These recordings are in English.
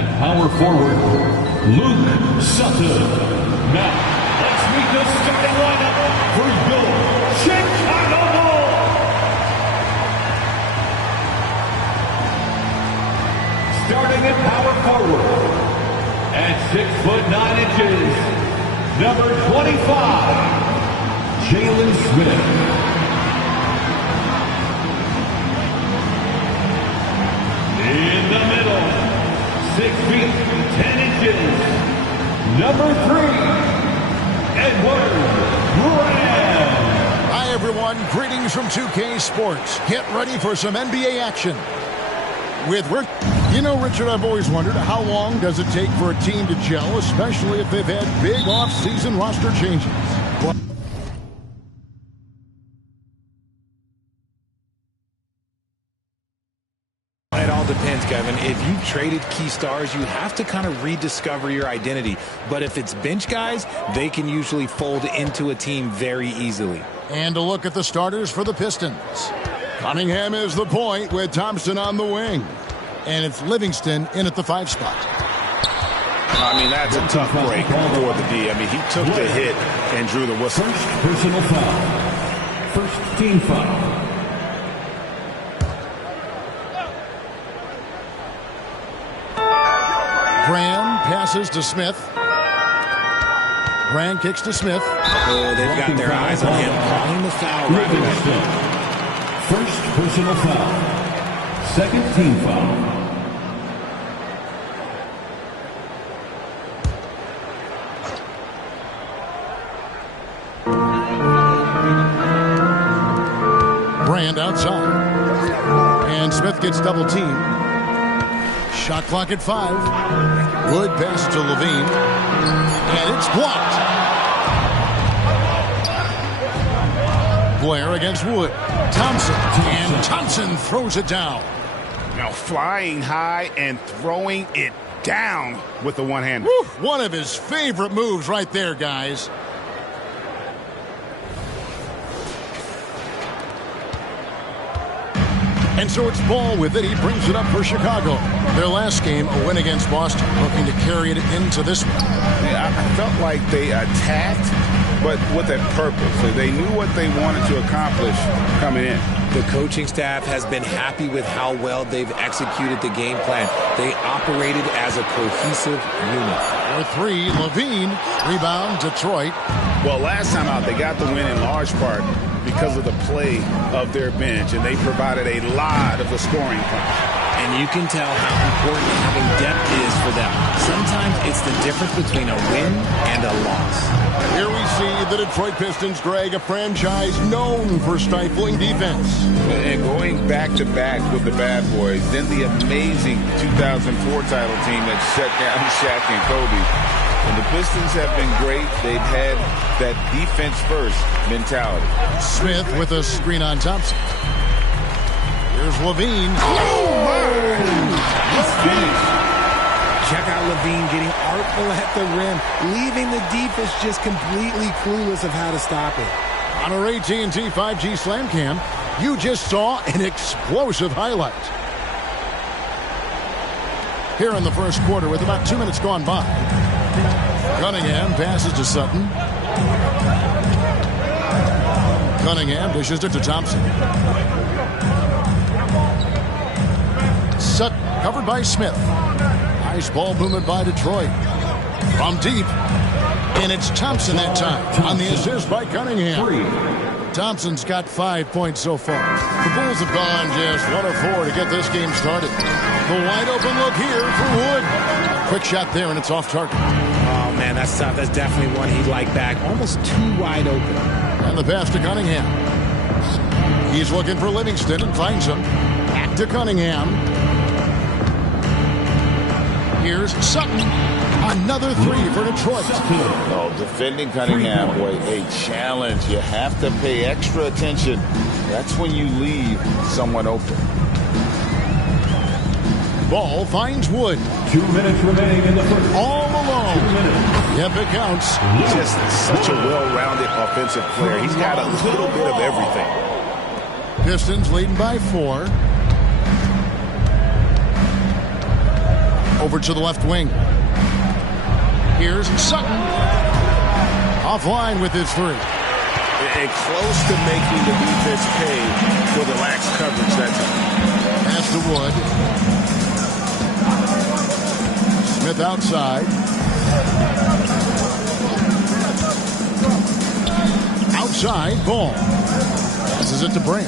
At power forward, Luke Sutton. Now, let's meet the starting lineup for your Chicago Bulls. Starting at power forward, at 6'9", number 25, Jalen Smith. In the middle, 6 feet, 10 inches, number 3, Edward Graham. Hi, everyone. Greetings from 2K Sports. Get ready for some NBA action. You know, Richard, I've always wondered, how long does it take for a team to gel, especially if they've had big off-season roster changes? Well, it all depends, Kevin. If you've traded key stars, you have to kind of rediscover your identity. But if it's bench guys, they can usually fold into a team very easily. And a look at the starters for the Pistons. Cunningham is the point with Thompson on the wing. And it's Livingston in at the 5 spot. I mean, that's a tough break for the D. I mean, he took the hit and drew the whistle. First personal foul. First team foul. Graham passes to Smith. Graham kicks to Smith. Oh, they've got their eyes on him, calling the foul right away. First personal foul. Second team foul. Brand outside. And Smith gets double teamed. Shot clock at 5. Wood pass to Levine. And it's blocked. Blair against Wood. Thompson. And Thompson throws it down. Now flying high and throwing it down with the one-hander. One of his favorite moves right there, guys. And so it's Ball with it. He brings it up for Chicago. Their last game, a win against Boston, looking to carry it into this one. Yeah, I felt like they attacked, but with a purpose. So they knew what they wanted to accomplish coming in. The coaching staff has been happy with how well they've executed the game plan. They operated as a cohesive unit. For 3, Levine. Rebound, Detroit. Well, last time out, they got the win in large part because of the play of their bench, and they provided a lot of the scoring punch. And you can tell how important having depth is for them. Sometimes it's the difference between a win and a loss. Here we see the Detroit Pistons, Greg, a franchise known for stifling defense. And going back-to-back with the bad boys, then the amazing 2004 title team that shut down Shaq and Kobe. And the Pistons have been great. They've had that defense-first mentality. Smith with a screen on Thompson. Here's Levine. Oh, my! He's finished. Check out Levine getting artful at the rim, leaving the defense just completely clueless of how to stop it. On our AT&T 5G Slam Cam, you just saw an explosive highlight. Here in the first quarter with about 2 minutes gone by. Cunningham passes to Sutton. Cunningham dishes it to Thompson. Sutton covered by Smith. Nice ball movement by Detroit. From deep. And it's Thompson that time on the assist by Cunningham. Thompson's got 5 points so far. The Bulls have gone just 1 of 4 to get this game started. The wide open look here for Wood. Quick shot there, and it's off target. Oh, man, that's tough. That's definitely one he'd like back. Almost too wide open. And the pass to Cunningham. He's looking for Livingston and finds him. Back to Cunningham. Here's Sutton. Another 3 for Detroit. Oh, defending Cunningham, boy, a challenge. You have to pay extra attention. That's when you leave someone open. Ball finds Wood. 2 minutes remaining in the first. All alone. Yep, it counts. Just such a well-rounded offensive player. He's got a little bit of everything. Pistons leading by 4. Over to the left wing. Here's Sutton. Offline with his three. And close to making the defense pay for the lax coverage that time. Pass to Wood. Smith outside. Outside, Ball. Passes it to Brandt.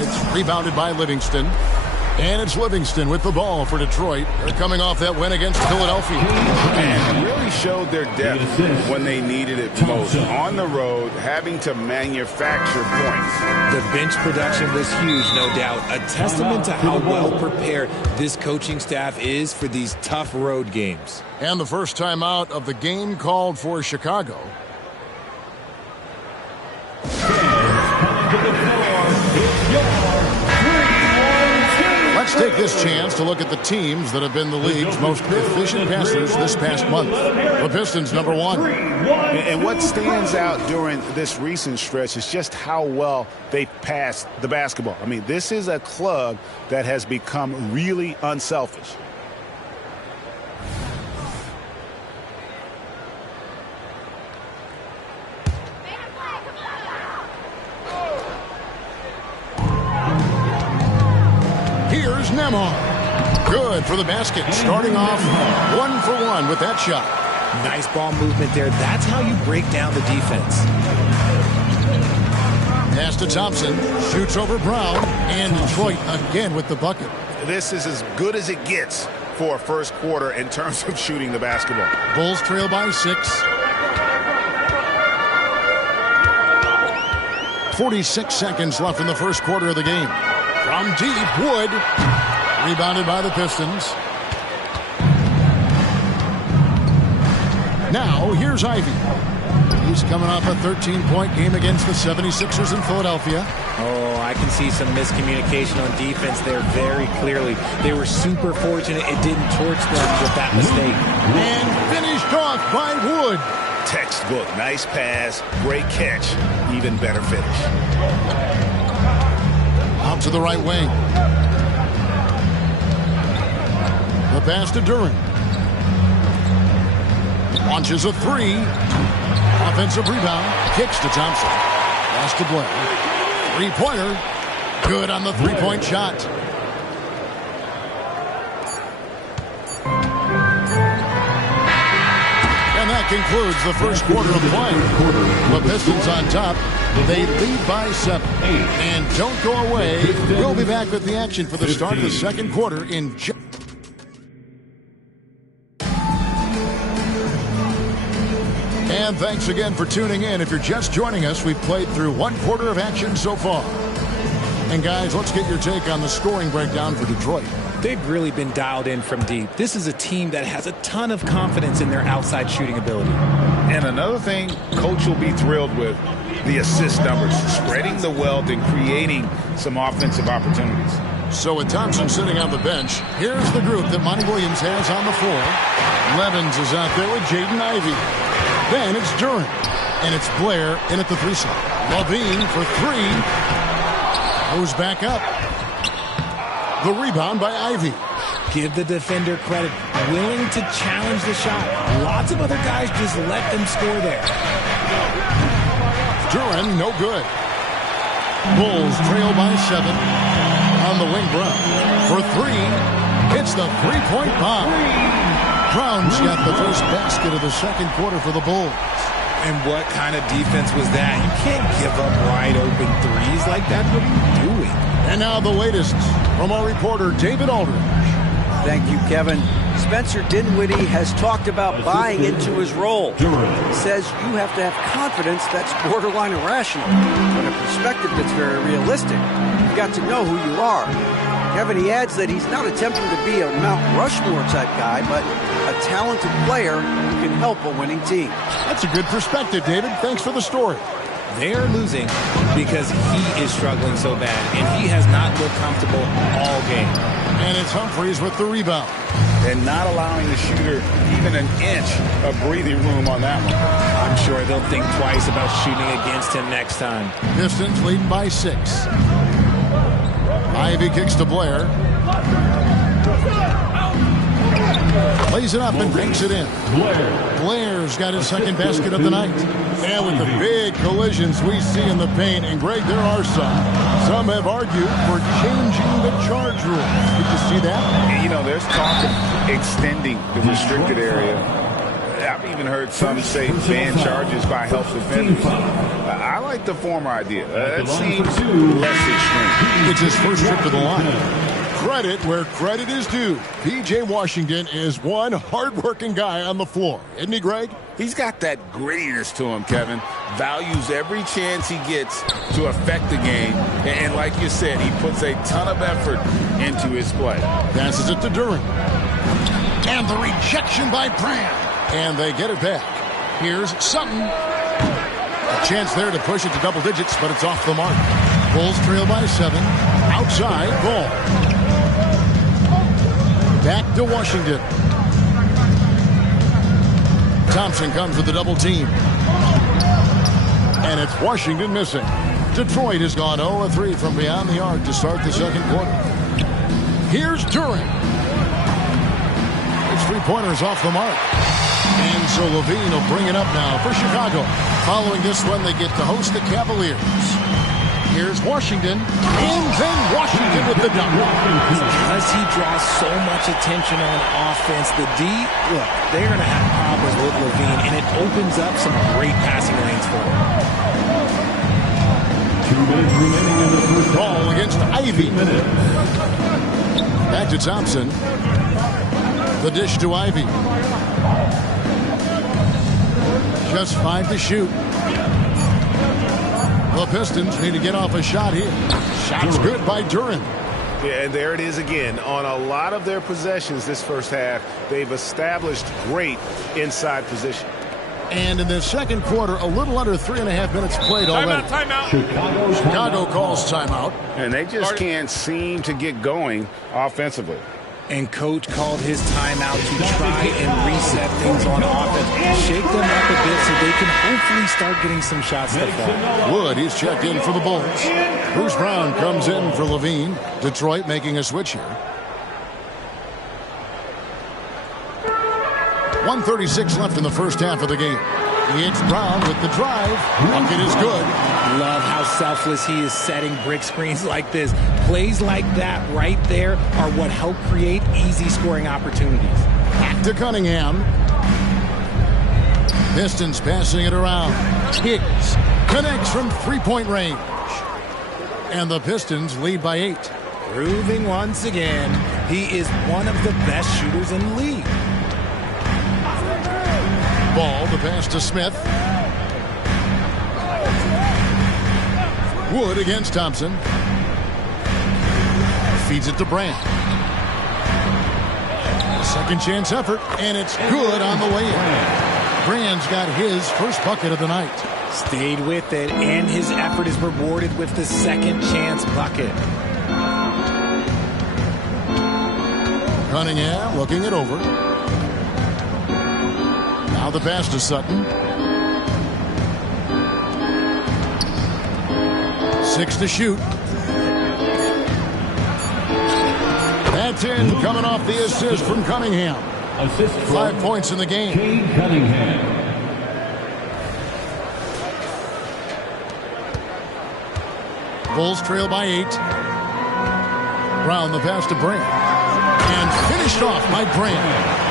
It's rebounded by Livingston. And it's Livingston with the ball for Detroit. They're coming off that win against Philadelphia. And really showed their depth when they needed it most. On the road, having to manufacture points. The bench production was huge, no doubt. A testament to how well prepared this coaching staff is for these tough road games. And the first time out of the game called for Chicago. Let's take this chance to look at the teams that have been the league's most efficient passers this past month. The Pistons, number one. And what stands out during this recent stretch is just how well they passed the basketball. I mean, this is a club that has become really unselfish. Here's Nembhard. Good for the basket. Starting off 1 for 1 with that shot. Nice ball movement there. That's how you break down the defense. Pass to Thompson. Shoots over Brown. And Detroit again with the bucket. This is as good as it gets for a first quarter in terms of shooting the basketball. Bulls trail by 6. 46 seconds left in the first quarter of the game. From deep, Wood. Rebounded by the Pistons. Now, here's Ivey. He's coming off a 13-point game against the 76ers in Philadelphia. Oh, I can see some miscommunication on defense there very clearly. They were super fortunate it didn't torch them with that mistake. And finished off by Wood. Textbook. Nice pass. Great catch. Even better finish. Out to the right wing. The pass to Duren. Launches a three. Offensive rebound. Kicks to Thompson. Pass to Blair. Three-pointer. Good on the three-point shot. And that concludes the first quarter of play. The Pistons on top. They lead by 7. And don't go away. We'll be back with the action for the start of the second quarter in just... And thanks again for tuning in. If you're just joining us, we've played through 1 quarter of action so far. And guys, let's get your take on the scoring breakdown for Detroit. They've really been dialed in from deep. This is a team that has a ton of confidence in their outside shooting ability. And another thing Coach will be thrilled with, the assist numbers, spreading the wealth and creating some offensive opportunities. So with Thompson sitting on the bench, here's the group that Monty Williams has on the floor. Levens is out there with Jaden Ivey. Then it's Duren. And it's Blair in at the 3 slot. Levine for 3. Goes back up. The rebound by Ivey. Give the defender credit. Willing to challenge the shot. Lots of other guys just let them score there. Duren, no good. Bulls trail by 7. On the wing, Brown. For 3. It's the three-point bomb. Brown's got the first basket of the second quarter for the Bulls. And what kind of defense was that? You can't give up wide open threes like that. What are you doing? And now the latest from our reporter, David Aldridge. Thank you, Kevin. Spencer Dinwiddie has talked about buying into his role. He says you have to have confidence that's borderline irrational, but a perspective that's very realistic. You've got to know who you are. Kevin, he adds that he's not attempting to be a Mount Rushmore type guy, but a talented player who can help a winning team. That's a good perspective, David. Thanks for the story. They're losing because he is struggling so bad, and he has not looked comfortable all game. And it's Humphries with the rebound. And not allowing the shooter even an inch of breathing room on that one. I'm sure they'll think twice about shooting against him next time. Pistons leading by 6. Ivey kicks to Blair. Lays it up and banks it in. Blair's got his second basket of the night. And with the big collisions we see in the paint, and Greg, there are some have argued for changing the charge rule. Did you see that? And, you know, there's talk of extending the restricted area. I've even heard some say ban charges by help defenders. I like the former idea. It seems less extreme. It's his first trip to the line. Credit where credit is due. P.J. Washington is one hard-working guy on the floor. Isn't he, Greg? He's got that grittiness to him, Kevin. Values every chance he gets to affect the game. And like you said, he puts a ton of effort into his play. Passes it to Duren. And the rejection by Brand. And they get it back. Here's Sutton. A chance there to push it to double digits, but it's off the mark. Bulls trail by 7. Outside, Ball. Back to Washington. Thompson comes with the double team. And it's Washington missing. Detroit has gone 0-3 from beyond the arc to start the second quarter. Here's Duren. His three-pointer is off the mark. And so Levine will bring it up now for Chicago. Following this one, they get to host the Cavaliers. Here's Washington, and then Washington with the dunk. Because he draws so much attention on offense, the D, look, they're going to have problems with Levine, and it opens up some great passing lanes for him. 2 minutes remaining in the first Ball against Ivy. Back to Thompson. The dish to Ivy. Just 5 to shoot. The Pistons need to get off a shot here. Shot's good by Duren. Yeah, and there it is again. On a lot of their possessions this first half, they've established great inside position. And in the second quarter, a little under 3.5 minutes played already. Timeout. Chicago calls timeout. And they just can't seem to get going offensively. And Coach called his timeout to try and reset things on offense. Shake them up a bit so they can hopefully start getting some shots to fall. Wood, he's checked in for the Bulls. Bruce Brown comes in for Levine. Detroit making a switch here. 1:36 left in the first half of the game. It's Brown with the drive. Bucket is good. Love how selfless he is setting brick screens like this. Plays like that right there are what help create easy scoring opportunities. Back to Cunningham. Pistons passing it around. Higgs connects from three-point range. And the Pistons lead by 8. Proving once again, he is one of the best shooters in the league. Ball, the pass to Smith. Wood against Thompson. Feeds it to Brand. Second chance effort, and it's good on the way in. Brand's got his first bucket of the night. Stayed with it, and his effort is rewarded with the second chance bucket. Cunningham looking it over. Now the pass to Sutton. 6 to shoot. That's in, coming off the assist from Cunningham. Assist 5 points in the game. Cade Cunningham. Bulls trail by 8. Brown the pass to Brand. And finished off by Brand.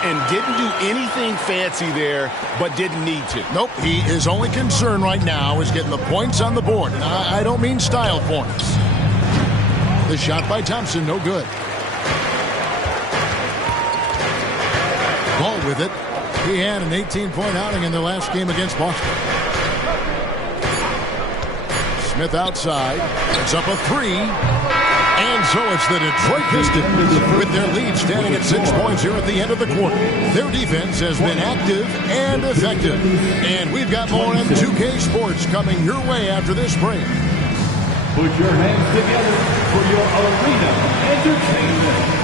And didn't do anything fancy there, but didn't need to. Nope, his only concern right now is getting the points on the board. And I don't mean style points. The shot by Thompson, no good. Ball with it. He had an 18-point outing in the last game against Boston. Smith outside. It's up a 3. And so it's the Detroit Pistons with their lead standing at 6 points here at the end of the quarter. Their defense has been active and effective. And we've got more on 2K Sports coming your way after this break. Put your hands together for your arena entertainment.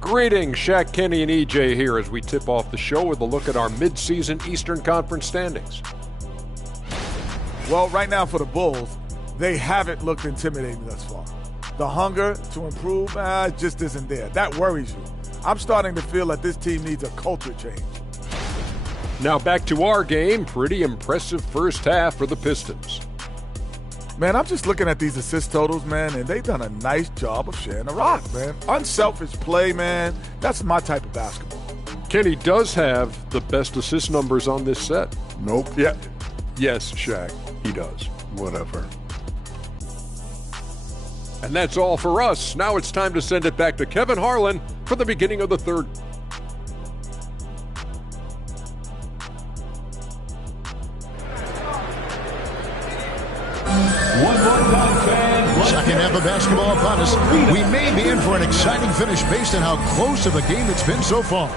Greetings, Shaq, Kenny, and EJ here as we tip off the show with a look at our mid-season Eastern Conference standings. Well, right now for the Bulls, they haven't looked intimidating thus far. The hunger to improve just isn't there. That worries you. I'm starting to feel that this team needs a culture change. Now back to our game. Pretty impressive first half for the Pistons. Man, I'm just looking at these assist totals, man, and they've done a nice job of sharing the rock, man. Unselfish play, man. That's my type of basketball. Kenny does have the best assist numbers on this set. Nope. Yeah. Yes, Shaq, he does. Whatever. And that's all for us. Now it's time to send it back to Kevin Harlan for the beginning of the third. Second half of basketball upon us. We may be in for an exciting finish based on how close of a game it's been so far.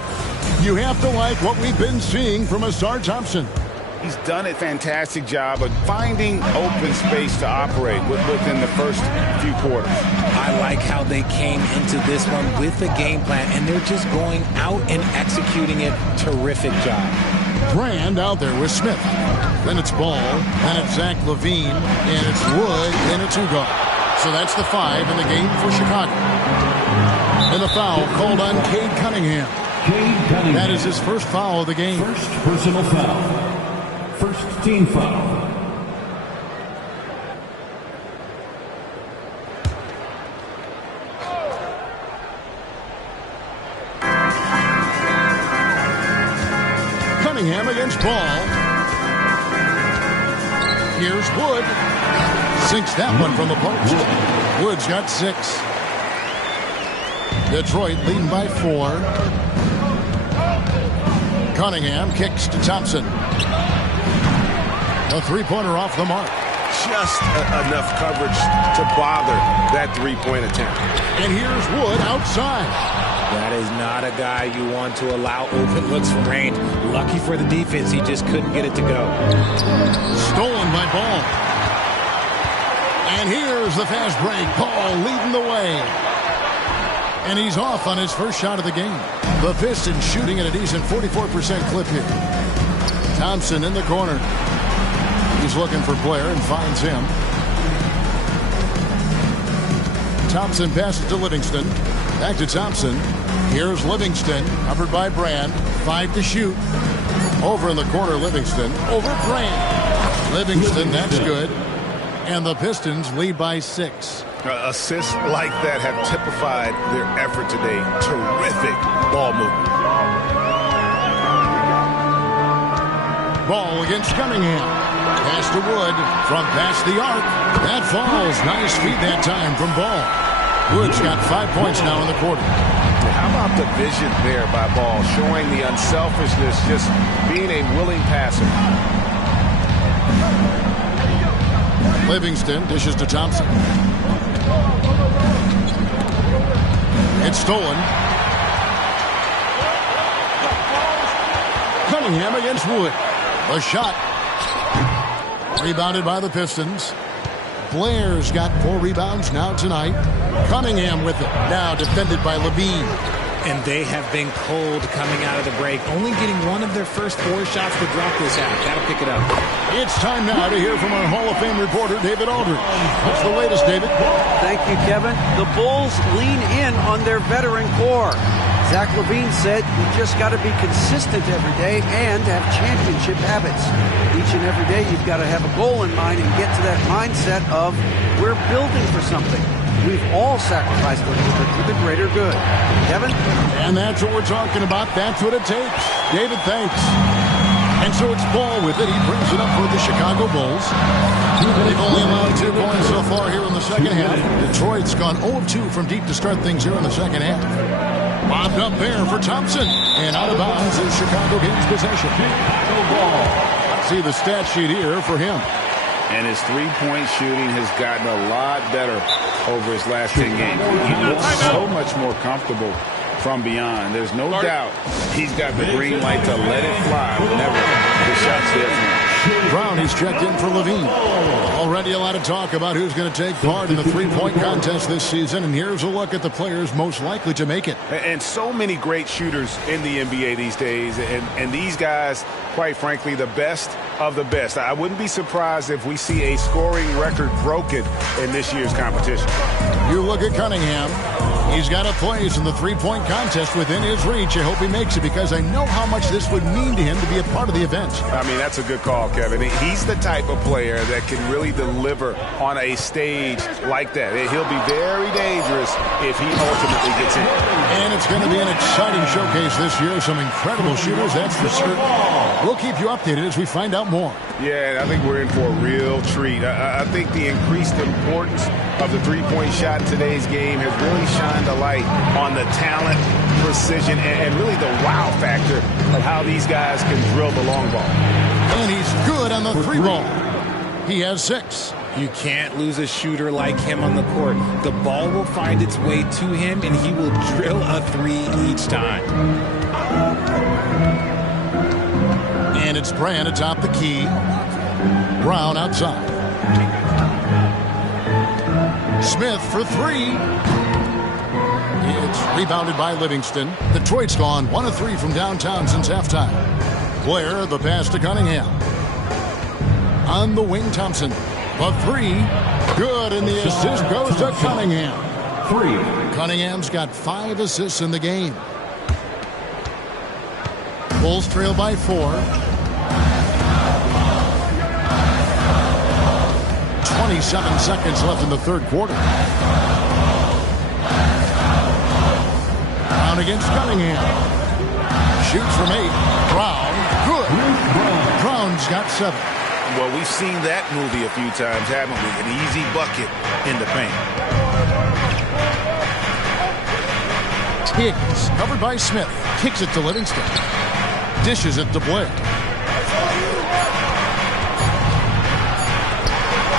You have to like what we've been seeing from Ausar Thompson. He's done a fantastic job of finding open space to operate within the first few quarters. I like how they came into this one with a game plan, and they're just going out and executing it. Terrific job. Brand out there with Smith. Then it's Ball. Then it's Zach LaVine. And it's Wood. And it's Ugo. So that's the 5 in the game for Chicago. And the foul called on Cade Cunningham. That is his first foul of the game. First personal foul. First team foul. Cunningham against Ball. Here's Wood. Sinks that one from the post. Wood's got 6. Detroit leading by 4. Cunningham kicks to Thompson. A three-pointer off the mark. Just enough coverage to bother that three-point attempt. And here's Wood outside. That is not a guy you want to allow open looks from range. Lucky for the defense, he just couldn't get it to go. Stolen by Ball. And here's the fast break. Ball leading the way. And he's off on his first shot of the game. The Pistons shooting at a decent 44% clip here. Thompson in the corner. He's looking for Blair and finds him. Thompson passes to Livingston. Back to Thompson. Here's Livingston, covered by Brand. 5 to shoot. Over in the corner, Livingston. Over Brand. Livingston, that's good. And the Pistons lead by 6. Assists like that have typified their effort today. Terrific ball movement. Ball against Cunningham. Pass to Wood from past the arc. That falls. Nice feed that time from Ball. Wood's got 5 points now in the quarter. How about the vision there by Ball, showing the unselfishness, just being a willing passer. Livingston dishes to Thompson. It's stolen. Cunningham against Wood. A shot. Rebounded by the Pistons. Blair's got 4 rebounds now tonight. Cunningham with it. Now defended by LaVine. And they have been cold coming out of the break, only getting one of their first 4 shots to drop this half. That'll pick it up. It's time now to hear from our Hall of Fame reporter, David Aldridge. What's the latest, David? Thank you, Kevin. The Bulls lean in on their veteran core. Zach LaVine said you just got to be consistent every day and have championship habits. Each and every day you've got to have a goal in mind and get to that mindset of we're building for something. We've all sacrificed a little bit for the greater good. Kevin? And that's what we're talking about. That's what it takes. David, thanks. And so it's Ball with it. He brings it up for the Chicago Bulls. They've only allowed 2 points so far here in the second half. Detroit's gone 0 of 2 from deep to start things here in the second half. Bobbed up there for Thompson. And out of bounds is Chicago gains possession. See the stat sheet here for him. And his three-point shooting has gotten a lot better over his last 10 games. He looks so much more comfortable from beyond. There's no doubt he's got the green light to let it fly whenever the shot's there for him. Brown, he's checked in for Levine. Already a lot of talk about who's going to take part in the three-point contest this season, and here's a look at the players most likely to make it. And so many great shooters in the NBA these days, and these guys, quite frankly, the best of the best. I wouldn't be surprised if we see a scoring record broken in this year's competition. You look at Cunningham. He's got a place in the three-point contest within his reach. I hope he makes it because I know how much this would mean to him to be a part of the event. I mean, that's a good call, Kevin. He's the type of player that can really deliver on a stage like that. He'll be very dangerous if he ultimately gets in. And it's going to be an exciting showcase this year. Some incredible shooters, that's for certain. We'll keep you updated as we find out more. Yeah, I think we're in for a real treat. I think the increased importance of the three-point shot in today's game has really shined a light on the talent, precision, and really the wow factor of how these guys can drill the long ball. And he's good on the three ball. He has 6. You can't lose a shooter like him on the court. The ball will find its way to him, and he will drill a 3 each time. And it's Brand atop the key. Brown outside. Smith for 3. It's rebounded by Livingston. Detroit's gone 1 of 3 from downtown since halftime. Blair, the pass to Cunningham. On the wing, Thompson. The 3. Good, and the assist goes to Cunningham. 3. Cunningham's got 5 assists in the game. Bulls trail by 4. 27 seconds left in the third quarter. Brown against Cunningham. Shoots from 8. Brown, good. Brown's got 7. Well, we've seen that movie a few times, haven't we? An easy bucket in the paint. Higgs, covered by Smith, kicks it to Livingston. Dishes it to Blair.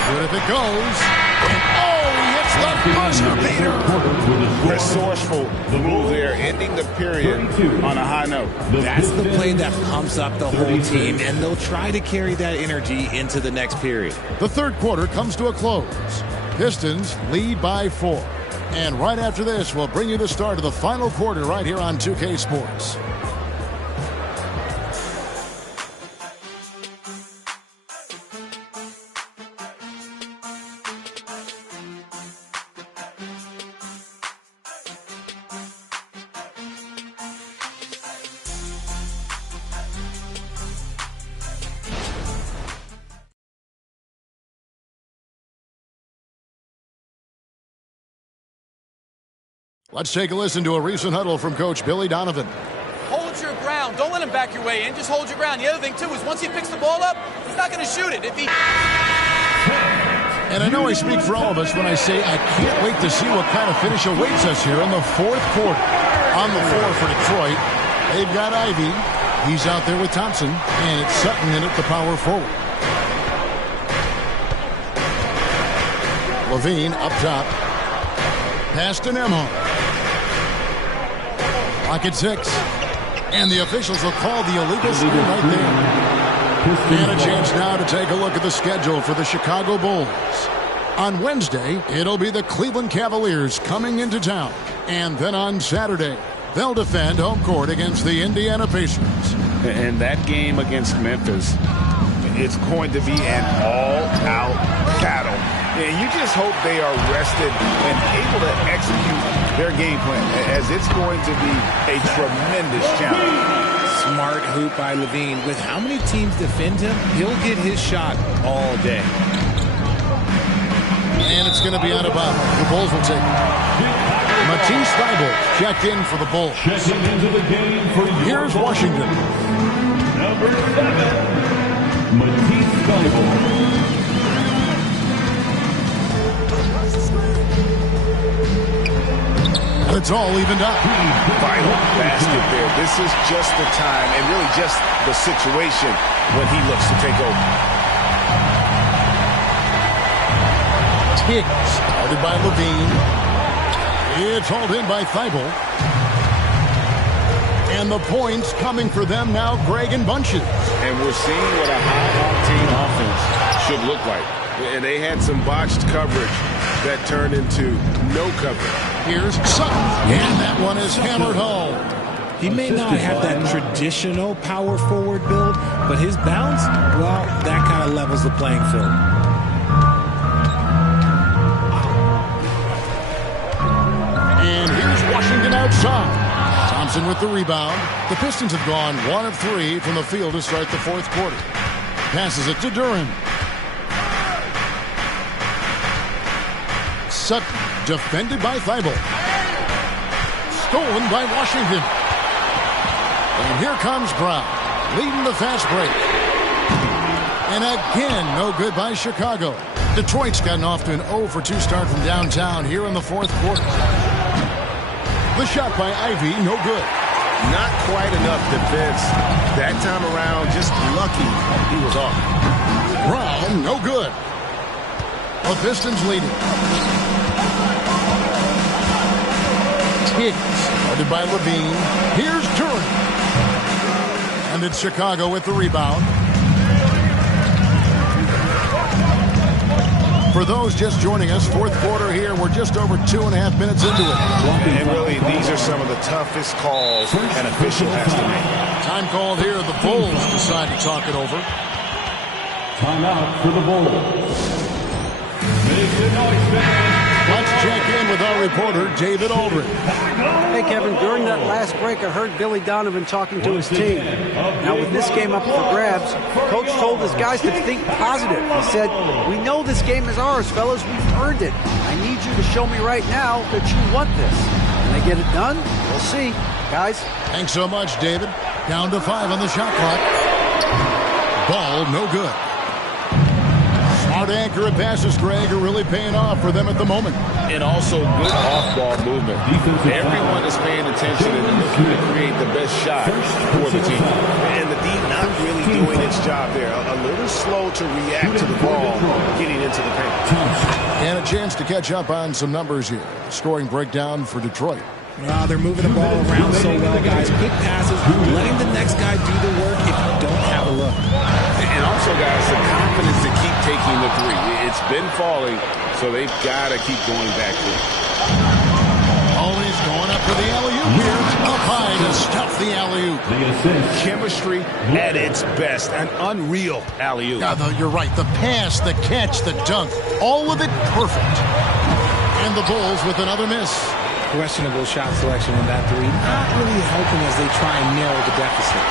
Good if it goes. And he hits the buzzer beater. Resourceful move there, ending the period on a high note. That's the play that pumps up the whole team, and they'll try to carry that energy into the next period. The third quarter comes to a close. Pistons lead by 4. And right after this, we'll bring you the start of the final quarter right here on 2K Sports. Let's take a listen to a recent huddle from Coach Billy Donovan. Hold your ground. Don't let him back your way in. Just hold your ground. The other thing, too, is once he picks the ball up, he's not going to shoot it. And I know I speak for all of us when I say I can't wait to see what kind of finish awaits us here in the fourth quarter. On the floor for Detroit, they've got Ivy. He's out there with Thompson, and it's Sutton in at the power forward. Levine up top. Pass to Nembhard. Clock at 6. And the officials will call the illegal screen right there. And a chance now to take a look at the schedule for the Chicago Bulls. On Wednesday, it'll be the Cleveland Cavaliers coming into town. And then on Saturday, they'll defend home court against the Indiana Pacers. And that game against Memphis, it's going to be an all-out battle. And you just hope they are rested and able to execute their game plan, as it's going to be a tremendous challenge. Smart hoop by Levine. With how many teams defend him, he'll get his shot all day. And it's going to be out of bounds. The Bulls will take it. Matisse Thybulle checked in for the Bulls. Checking into the game for Here's Washington. Number 7, Matisse Thybulle. It's all evened up. Vital basket there. This is just the time and really just the situation when he looks to take over. Higgs, started by Levine. It's hauled in by Thybulle. And the points coming for them now, Greg, in bunches. And we're seeing what a high-octane offense should look like. And they had some botched coverage that turned into no coverage. Here's Sutton, and that one is hammered home. He may not have that traditional power forward build, but his bounce, well, that kind of levels the playing field. And here's Washington outside. Thompson with the rebound. The Pistons have gone 1 of 3 from the field to start the fourth quarter. Passes it to Duren. Sutton, defended by Thibault. Stolen by Washington. And here comes Brown, leading the fast break. And again, no good by Chicago. Detroit's gotten off to an 0-for-2 start from downtown here in the fourth quarter. The shot by Ivy, no good. Not quite enough defense. That time around, just lucky he was off. Brown, no good. The Pistons leading. Higgs, guarded by Levine. Here's Duren. And it's Chicago with the rebound. For those just joining us, fourth quarter here. We're just over 2.5 minutes into it. And really, these are some of the toughest calls an official has to make. Time called here. The Bulls decide to talk it over. Timeout for the Bulls. Make the noise, fans. Let's check in with our reporter, David Aldridge. Hey, Kevin, during that last break, I heard Billy Donovan talking to his team. Now, with this game up for grabs, Coach told his guys to think positive. He said, "We know this game is ours, fellas. We've earned it. I need you to show me right now that you want this. Can they get it done? We'll see. Guys." Thanks so much, David. Down to 5 on the shot clock. Ball, no good. Smart accurate passes, Greg, are really paying off for them at the moment. And also good off-ball movement. Everyone is paying attention and looking to create the best shot for the team. And the D not really doing its job there. A little slow to react to the ball getting into the paint. And a chance to catch up on some numbers here. Scoring breakdown for Detroit. Well, they're moving the ball around so well, guys. Quick passes, letting the next guy do the work if you don't have a look. And also, guys, the confidence to keep taking the three. It's been falling, so they've got to keep going back to it. Always going up for the alley-oop here. Up high to stuff the alley-oop. Chemistry at its best. An unreal alley-oop. You're right. The pass, the catch, the dunk. All of it perfect. And the Bulls with another miss. Questionable shot selection in that three. Not really helping as they try and narrow the deficit.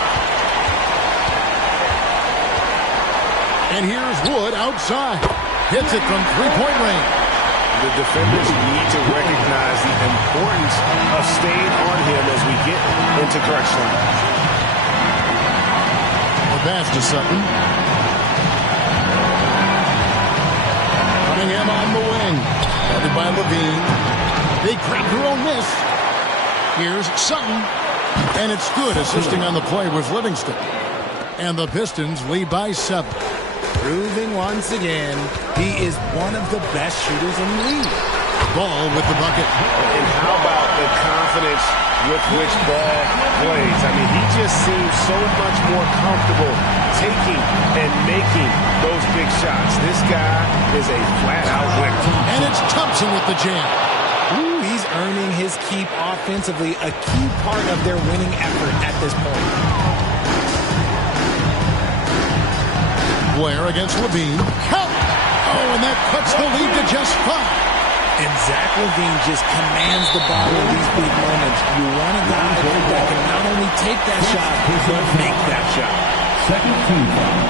And here's Wood outside. Hits it from three-point range. The defenders need to recognize the importance of staying on him as we get into crunch time. The pass to Sutton. Cunningham on the wing. Guarded by Levine. They grab their own miss. Here's Sutton. And it's good, assisting on the play with Livingston. And the Pistons lead by 7. Proving once again, he is one of the best shooters in the league. Ball with the bucket. And how about the confidence with which Ball plays? I mean, he just seems so much more comfortable taking and making those big shots. This guy is a flat-out winner. And it's Thompson with the jam. Ooh, he's earning his keep offensively, a key part of their winning effort at this point. Blair against Levine. Count! Oh, and that cuts the lead to just 5. And Zach LaVine just commands the ball in these big moments. You want a guy that can not only take that shot, but make that shot. Second team foul.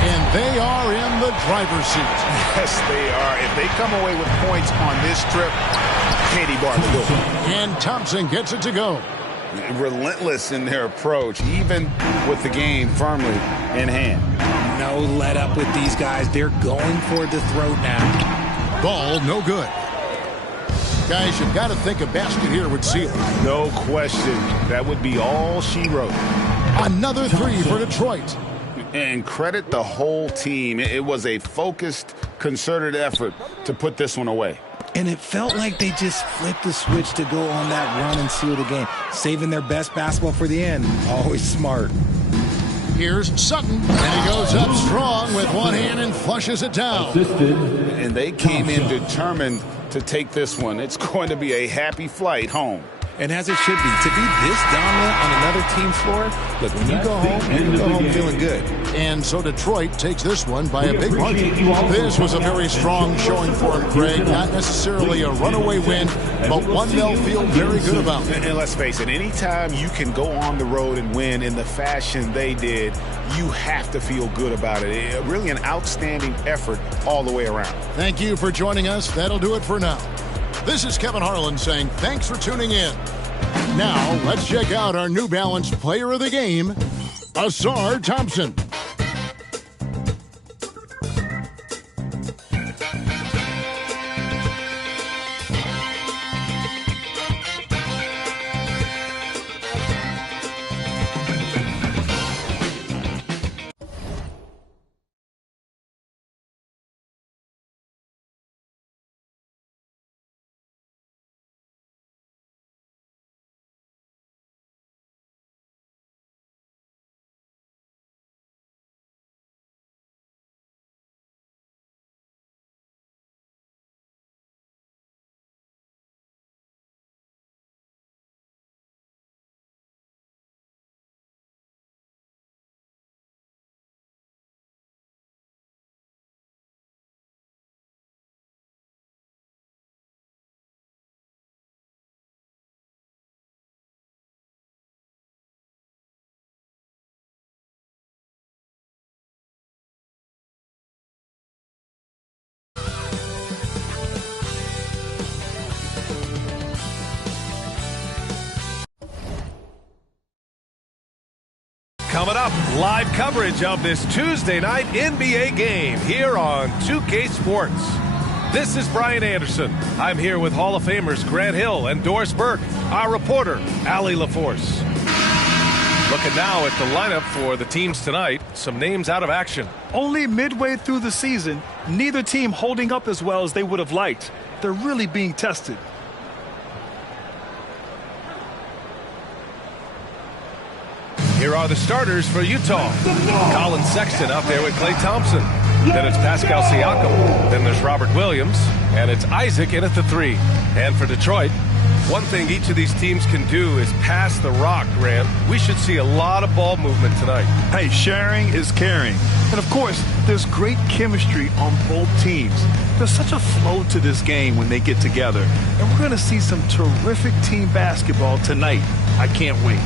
And they are in the driver's seat. Yes, they are. If they come away with points on this trip, Katie Barber will. And Thompson gets it to go. Relentless in their approach, even with the game firmly in hand. No let up with these guys. They're going for the throat now. Ball, no good. Guys, you've got to think a basket here would seal it. No question. That would be all she wrote. Another 3 for Detroit. And credit the whole team. It was a focused, concerted effort to put this one away. And it felt like they just flipped the switch to go on that run and seal the game, saving their best basketball for the end. Always smart. Here's Sutton, and he goes up strong with one hand and flushes it down. And they came in determined to take this one. It's going to be a happy flight home. And as it should be, to be this dominant on another team's floor, look, when you go home feeling good. And so Detroit takes this one by a big margin. This was a very strong showing for him, Greg. Not necessarily a runaway win, but one they'll feel very good about. And let's face it, anytime you can go on the road and win in the fashion they did, you have to feel good about it. Really an outstanding effort all the way around. Thank you for joining us. That'll do it for now. This is Kevin Harlan saying thanks for tuning in. Now, let's check out our New Balance player of the game, Ausar Thompson. Coming up, live coverage of this Tuesday night NBA game here on 2K Sports. This is Brian Anderson. I'm here with Hall of Famers Grant Hill and Doris Burke, our reporter, Allie LaForce. Looking now at the lineup for the teams tonight, some names out of action. Only midway through the season, neither team holding up as well as they would have liked. They're really being tested. Here are the starters for Utah. Colin Sexton out there with Klay Thompson. Then it's Pascal Siakam. Then there's Robert Williams. And it's Isaac in at the 3. And for Detroit, one thing each of these teams can do is pass the rock, Grant. We should see a lot of ball movement tonight. Hey, sharing is caring. And of course, there's great chemistry on both teams. There's such a flow to this game when they get together. And we're going to see some terrific team basketball tonight. I can't wait.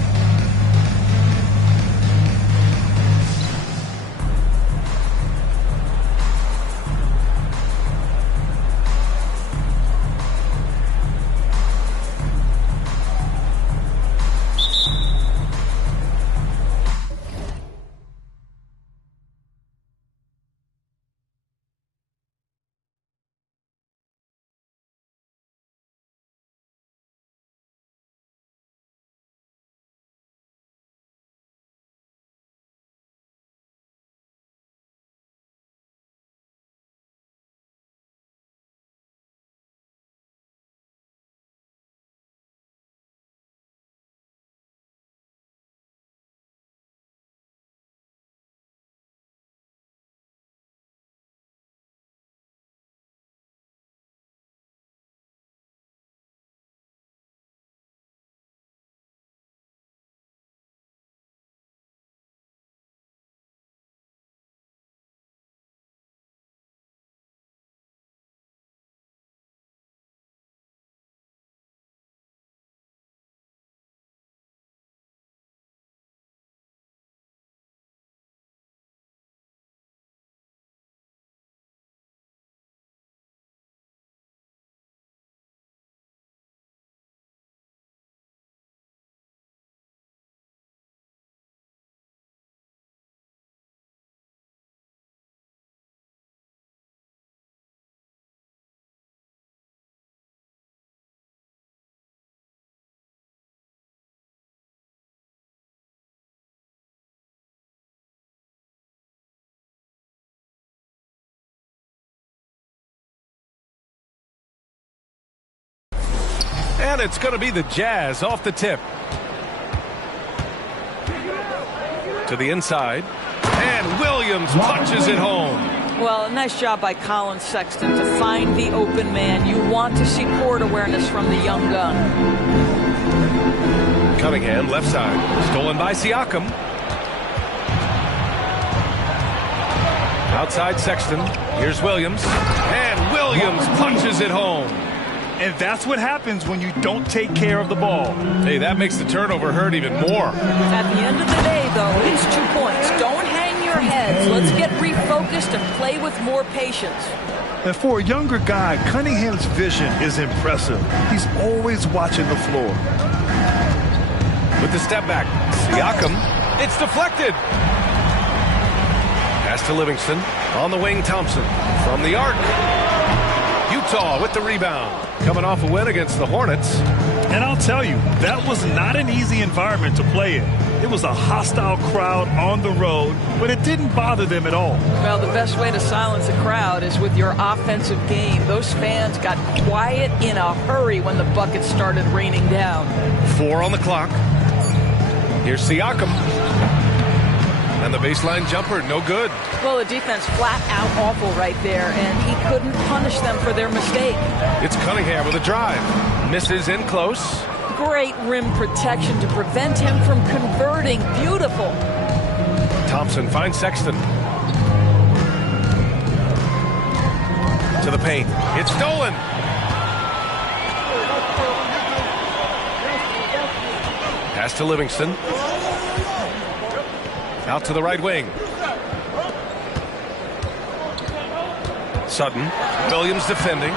And it's going to be the Jazz off the tip. To the inside. And Williams punches it home. Well, a nice job by Colin Sexton to find the open man. You want to see court awareness from the young gun. Cunningham, left side. Stolen by Siakam. Outside Sexton. Here's Williams. And Williams punches it home. And that's what happens when you don't take care of the ball. Hey, that makes the turnover hurt even more. At the end of the day, though, it's 2 points. Don't hang your heads. Let's get refocused and play with more patience. And for a younger guy, Cunningham's vision is impressive. He's always watching the floor. With the step back, Siakam. It's deflected. Pass to Livingston. On the wing, Thompson. From the arc. Utah with the rebound. Coming off a win against the Hornets. And I'll tell you, that was not an easy environment to play in. It was a hostile crowd on the road, but it didn't bother them at all. Well, the best way to silence a crowd is with your offensive game. Those fans got quiet in a hurry when the buckets started raining down. 4 on the clock. Here's Siakam. And the baseline jumper, no good. Well, the defense flat out awful right there, and he couldn't punish them for their mistake. It's Cunningham with a drive. Misses in close. Great rim protection to prevent him from converting. Beautiful. Thompson finds Sexton. To the paint. It's stolen. Pass to Livingston. Out to the right wing. Sutton. Williams defending.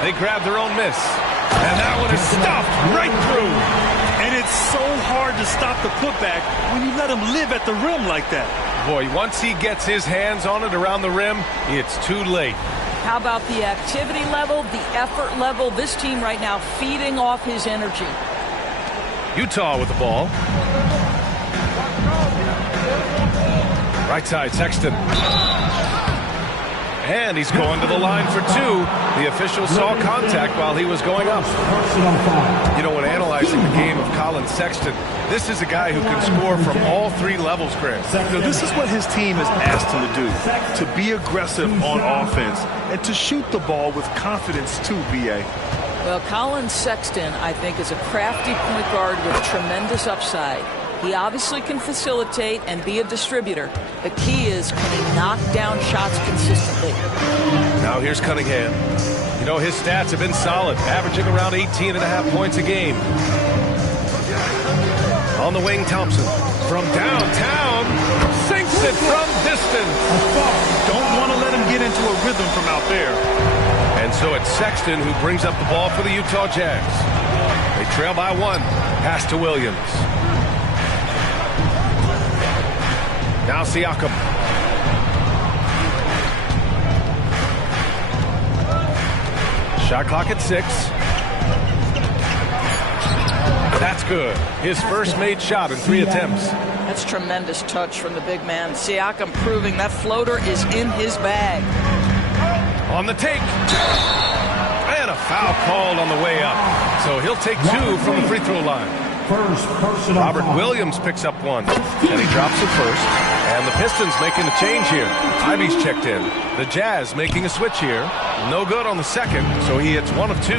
They grab their own miss. And that one is stuffed right through. And it's so hard to stop the putback when you let him live at the rim like that. Boy, once he gets his hands on it around the rim, it's too late. How about the activity level, the effort level? This team right now feeding off his energy. Utah with the ball. Right side, Sexton. And he's going to the line for 2. The official saw contact while he was going up. You know, when analyzing the game of Colin Sexton, this is a guy who can score from all 3 levels, Chris. Now, this is what his team has asked him to do. To be aggressive on offense and to shoot the ball with confidence too, B.A. Well, Colin Sexton, I think, is a crafty point guard with tremendous upside. He obviously can facilitate and be a distributor. The key is, can he knock down shots consistently? Now here's Cunningham. You know, his stats have been solid, averaging around 18.5 points a game. On the wing, Thompson. From downtown, sinks it from distance. Don't want to let him get into a rhythm from out there. And so it's Sexton who brings up the ball for the Utah Jazz. They trail by 1. Pass to Williams. Now Siakam. Shot clock at 6. That's good. His first made shot in 3 attempts. That's tremendous touch from the big man. Siakam proving that floater is in his bag. On the take. And a foul called on the way up. So he'll take 2 from the free throw line. Robert Williams picks up 1. And he drops it first. And the Pistons making a change here. Ivy's checked in. The Jazz making a switch here. No good on the second, so he hits 1 of 2.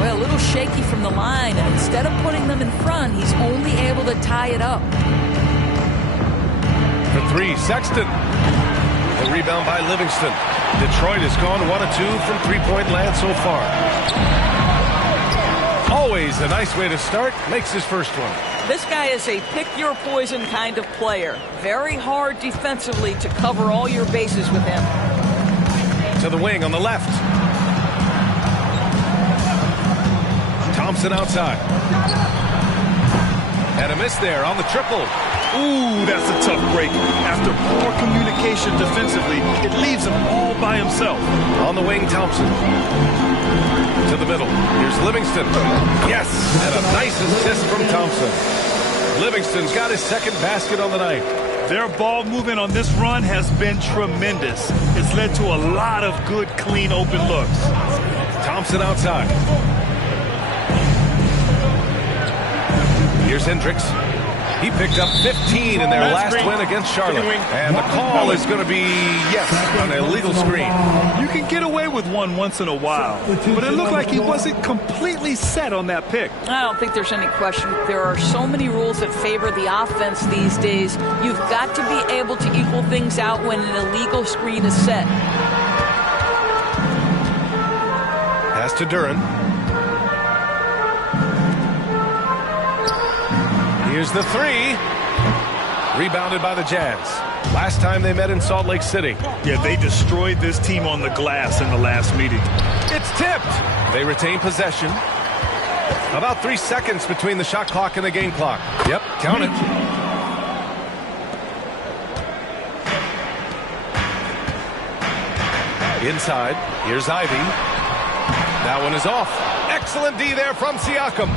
Well, a little shaky from the line, and instead of putting them in front, he's only able to tie it up. For 3, Sexton. The rebound by Livingston. Detroit has gone 1 of 2 from 3-point land so far. Always a nice way to start. Makes his first one. This guy is a pick-your-poison kind of player. Very hard defensively to cover all your bases with him. To the wing on the left. Thompson outside. And a miss there on the triple. Ooh, that's a tough break. After poor communication defensively, it leaves him all by himself. On the wing, Thompson. To the middle. Here's Livingston. Yes, and a nice assist from Thompson. Livingston's got his second basket on the night. Their ball movement on this run has been tremendous. It's led to a lot of good, clean, open looks. Thompson outside. Here's Hendricks. He picked up 15 in their last win against Charlotte. And the call is going to be, yes, an illegal screen. You can get away with one once in a while, but it looked like he wasn't completely set on that pick. I don't think there's any question. There are so many rules that favor the offense these days. You've got to be able to equal things out when an illegal screen is set. Pass to Duren. Here's the three. Rebounded by the Jazz. Last time they met in Salt Lake City. Yeah, they destroyed this team on the glass in the last meeting. It's tipped. They retain possession. About 3 seconds between the shot clock and the game clock. Yep, count it. Inside. Here's Ivy. That one is off. Excellent D there from Siakam.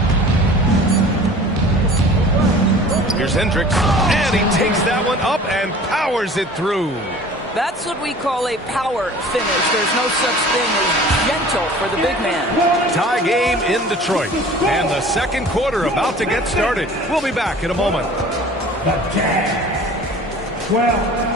Here's Hendricks, and he takes that one up and powers it through. That's what we call a power finish. There's no such thing as gentle for the big man. Tie game in Detroit, and the second quarter about to get started. We'll be back in a moment. The Jazz 12.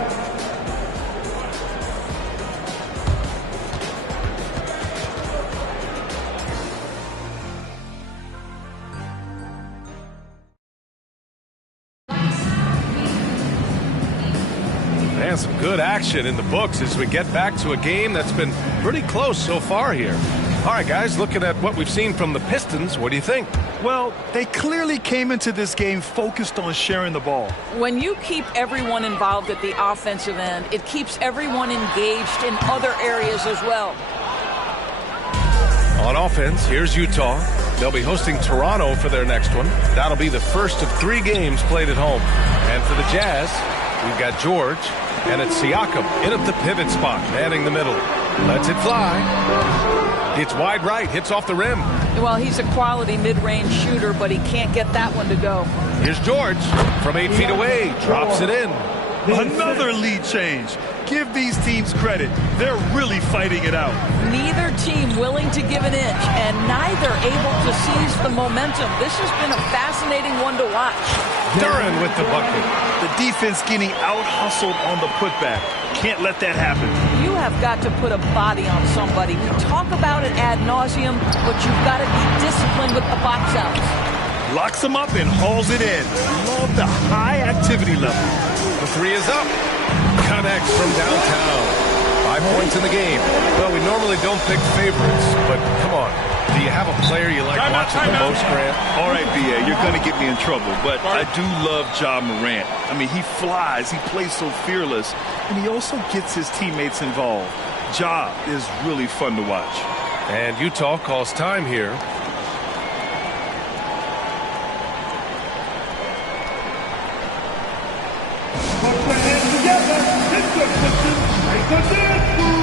And some good action in the books as we get back to a game that's been pretty close so far here. All right, guys, looking at what we've seen from the Pistons, what do you think? Well, they clearly came into this game focused on sharing the ball. When you keep everyone involved at the offensive end, it keeps everyone engaged in other areas as well. On offense, here's Utah. They'll be hosting Toronto for their next one. That'll be the first of 3 games played at home. And for the Jazz, we've got George, and it's Siakam in at the pivot spot, manning the middle. Lets it fly. It's wide right, hits off the rim. Well, he's a quality mid-range shooter, but he can't get that one to go. Here's George from 8 feet away, drops it in. Another lead change. Give these teams credit. They're really fighting it out. Neither team willing to give an inch, and neither able to seize the momentum. This has been a fascinating one to watch. Duren with the bucket. The defense getting out-hustled on the putback. Can't let that happen. You have got to put a body on somebody. We talk about it ad nauseum, but you've got to be disciplined with the box outs. Locks him up and hauls it in. Love the high activity level. The three is up. Connects from downtown. 5 points in the game. Well, we normally don't pick favorites, but come on. Do you have a player you like watching the most, Grant? All right, B.A., you're going to get me in trouble, but I do love Ja Morant. I mean, he flies, he plays so fearless, and he also gets his teammates involved. Ja is really fun to watch. And Utah calls time here. Put your hands together. It's the Pistons. Make the dance move.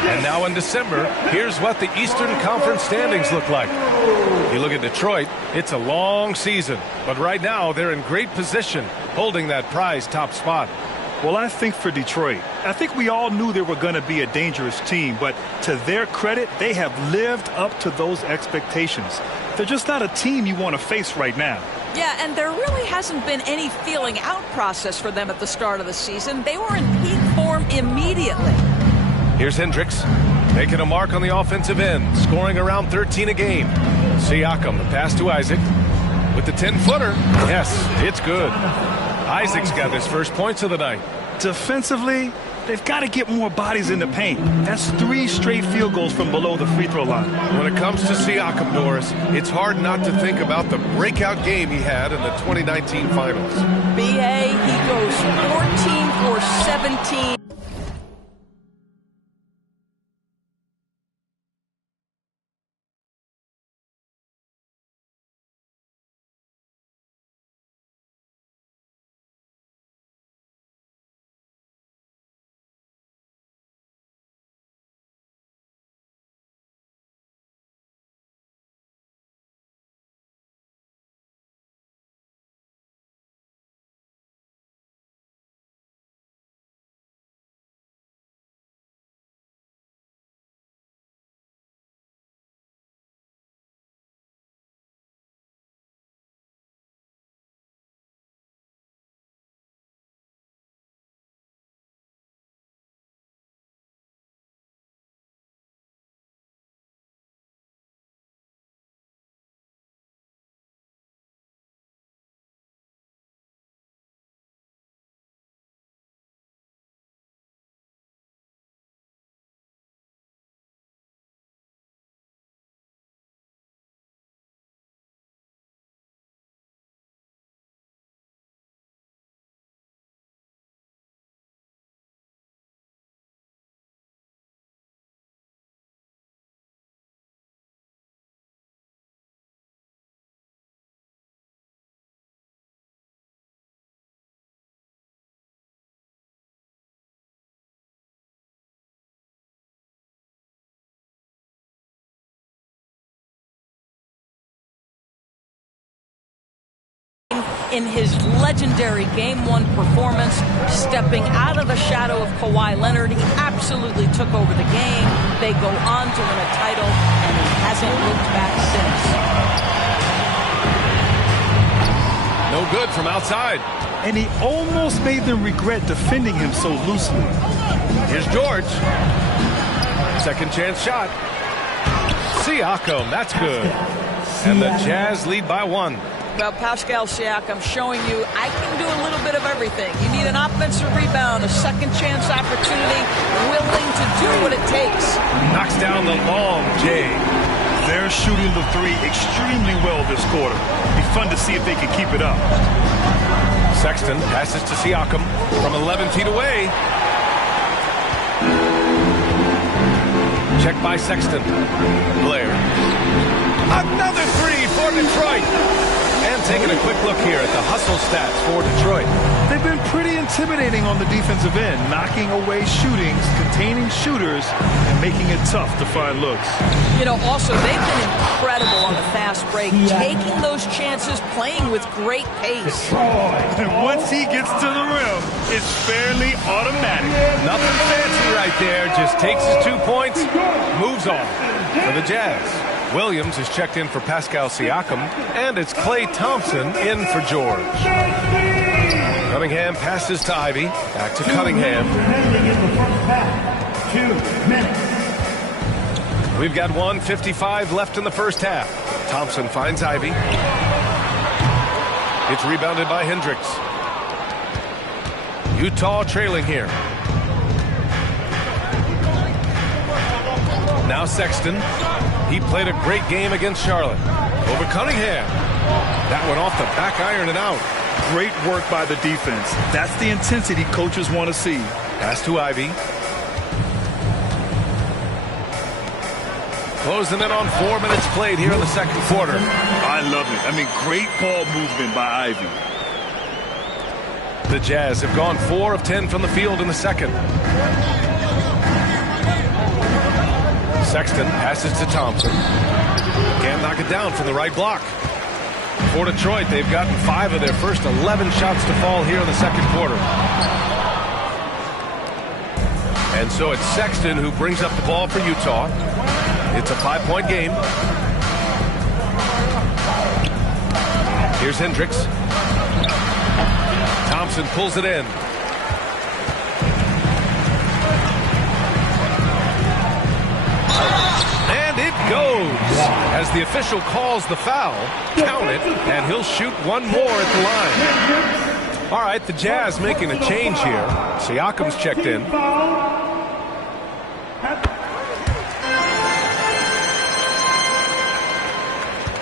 And now in December, here's what the Eastern Conference standings look like. You look at Detroit, it's a long season, but right now they're in great position, holding that prized top spot. Well, I think for Detroit, I think we all knew they were going to be a dangerous team, but to their credit, they have lived up to those expectations. They're just not a team you want to face right now. Yeah, and there really hasn't been any feeling out process for them at the start of the season. They were in peak form immediately. Here's Hendricks, making a mark on the offensive end, scoring around 13 a game. Siakam, the pass to Isaac, with the 10-footer. Yes, it's good. Isaac's got his first points of the night. Defensively, they've got to get more bodies in the paint. That's 3 straight field goals from below the free throw line. When it comes to Siakam, Doris, it's hard not to think about the breakout game he had in the 2019 finals. B.A., he goes 14 for 17. in his legendary Game 1 performance, stepping out of the shadow of Kawhi Leonard. He absolutely took over the game. They go on to win a title, and he hasn't looked back since. No good from outside. And he almost made them regret defending him so loosely. Here's George. Second chance shot. Siakam, that's good. And the Jazz lead by 1. Well, Pascal Siakam showing you I can do a little bit of everything. You need an offensive rebound, a second chance opportunity, willing to do what it takes. Knocks down the long J. They're shooting the three extremely well this quarter. Be fun to see if they can keep it up. Sexton passes to Siakam from 11 feet away. Check by Sexton. Blair. Another three for Detroit. And taking a quick look here at the hustle stats for Detroit. They've been pretty intimidating on the defensive end, knocking away shootings, containing shooters, and making it tough to find looks. You know, also, they've been incredible on the fast break, taking those chances, playing with great pace. And once he gets to the rim, it's fairly automatic. Nothing fancy right there, just takes his 2 points, moves on for the Jazz. Williams is checked in for Pascal Siakam, and it's Klay Thompson in for George. Cunningham passes to Ivy, back to Cunningham. 2 minutes. We've got 1:55 left in the first half. Thompson finds Ivy. It's rebounded by Hendricks. Utah trailing here. Now Sexton. He played a great game against Charlotte. Over Cunningham. That went off the back iron and out. Great work by the defense. That's the intensity coaches want to see. Pass to Ivy. Closing in on 4 minutes played here in the second quarter. I love it. I mean, great ball movement by Ivy. The Jazz have gone 4 of 10 from the field in the second. Sexton passes to Thompson. Can't knock it down from the right block. For Detroit, they've gotten 5 of their first 11 shots to fall here in the second quarter. And so it's Sexton who brings up the ball for Utah. It's a 5-point game. Here's Hendricks. Thompson pulls it in. And it goes. As the official calls the foul, count it, and he'll shoot one more at the line. All right, the Jazz making a change here. Siakam's checked in.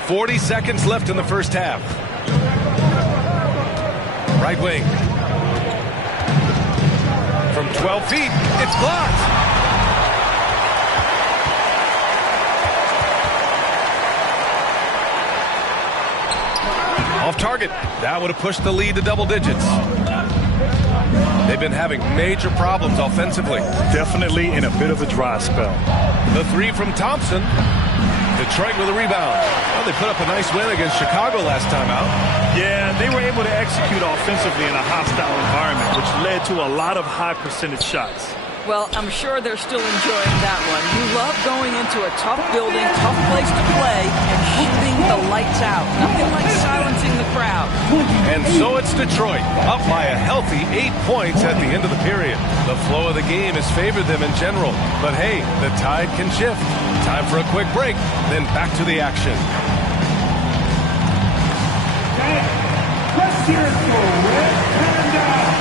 40 seconds left in the first half. Right wing. From 12 feet, it's blocked. Off target. That would have pushed the lead to double digits. They've been having major problems offensively. Definitely in a bit of a dry spell. The three from Thompson. Detroit with a rebound. Well, they put up a nice win against Chicago last time out. Yeah, they were able to execute offensively in a hostile environment, which led to a lot of high percentage shots. Well, I'm sure they're still enjoying that one. You love going into a tough building, tough place to play, and shooting the lights out. Nothing like silencing the crowd. And so it's Detroit, up by a healthy 8 points at the end of the period. The flow of the game has favored them in general. But hey, the tide can shift. Time for a quick break, then back to the action. Let's hear it for Rick Panda.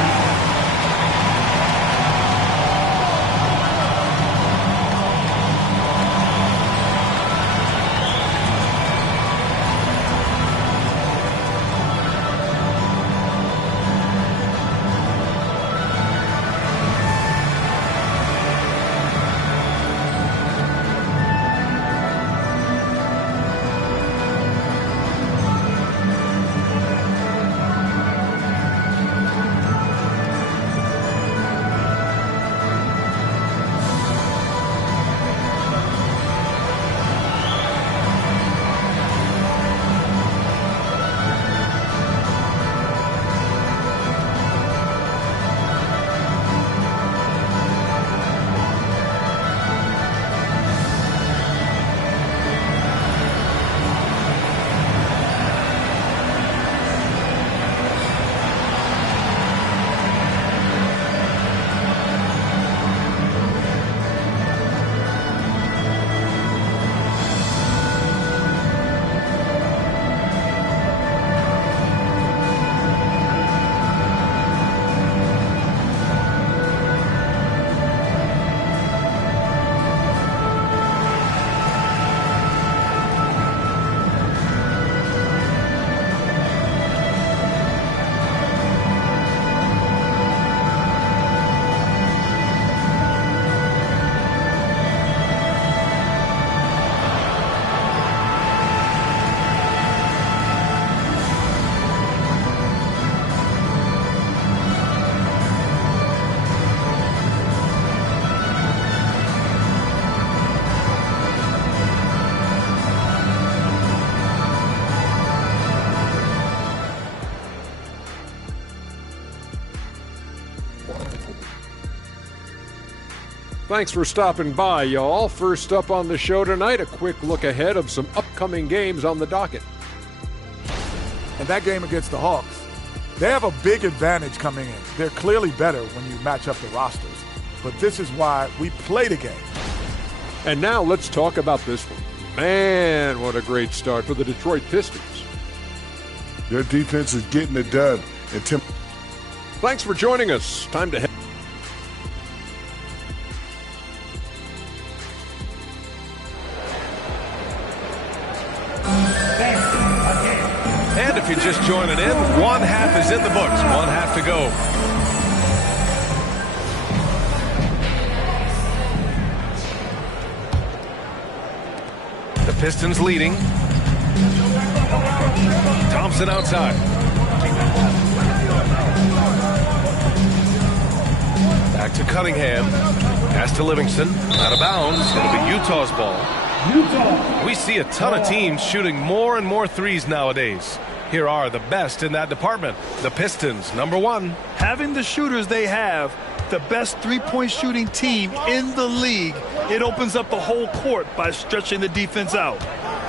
Thanks for stopping by, y'all. First up on the show tonight, a quick look ahead of some upcoming games on the docket. And that game against the Hawks, they have a big advantage coming in. They're clearly better when you match up the rosters. But this is why we play the game. And now let's talk about this one. Man, what a great start for the Detroit Pistons. Their defense is getting it done. And Thanks for joining us. Time to head. And if you're just joining in, one half is in the books. One half to go. The Pistons leading. Thompson outside. Back to Cunningham. Pass to Livingston. Out of bounds. It'll be Utah's ball. We see a ton of teams shooting more and more threes nowadays. Here are the best in that department. The Pistons, number one. Having the shooters they have, the best three-point shooting team in the league, it opens up the whole court by stretching the defense out.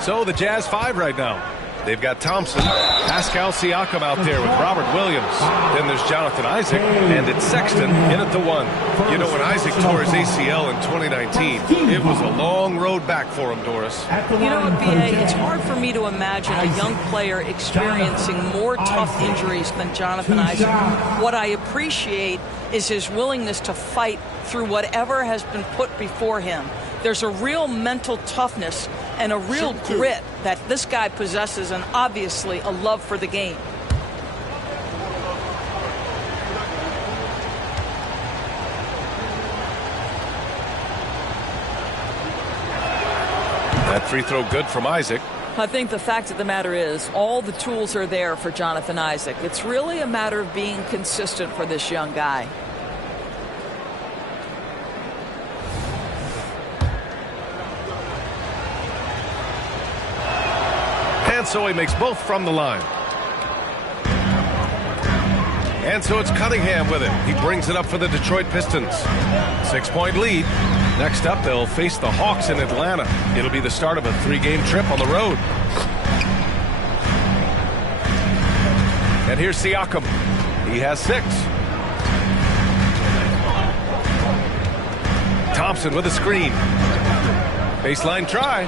So the Jazz 5 right now. They've got Thompson, Pascal Siakam out there with Robert Williams. Then there's Jonathan Isaac, and it's Sexton in at the 1. You know, when Isaac tore his ACL in 2019, it was a long road back for him, Doris. You know what, B.A., it's hard for me to imagine a young player experiencing more tough injuries than Jonathan Isaac. What I appreciate is his willingness to fight through whatever has been put before him. There's a real mental toughness and a real grit that this guy possesses, and obviously a love for the game. That free throw good from Isaac. I think the fact of the matter is all the tools are there for Jonathan Isaac. It's really a matter of being consistent for this young guy. And so he makes both from the line. And so it's Cunningham with it. He brings it up for the Detroit Pistons. 6-point lead. Next up, they'll face the Hawks in Atlanta. It'll be the start of a 3-game trip on the road. And here's Siakam. He has 6. Thompson with a screen. Baseline try.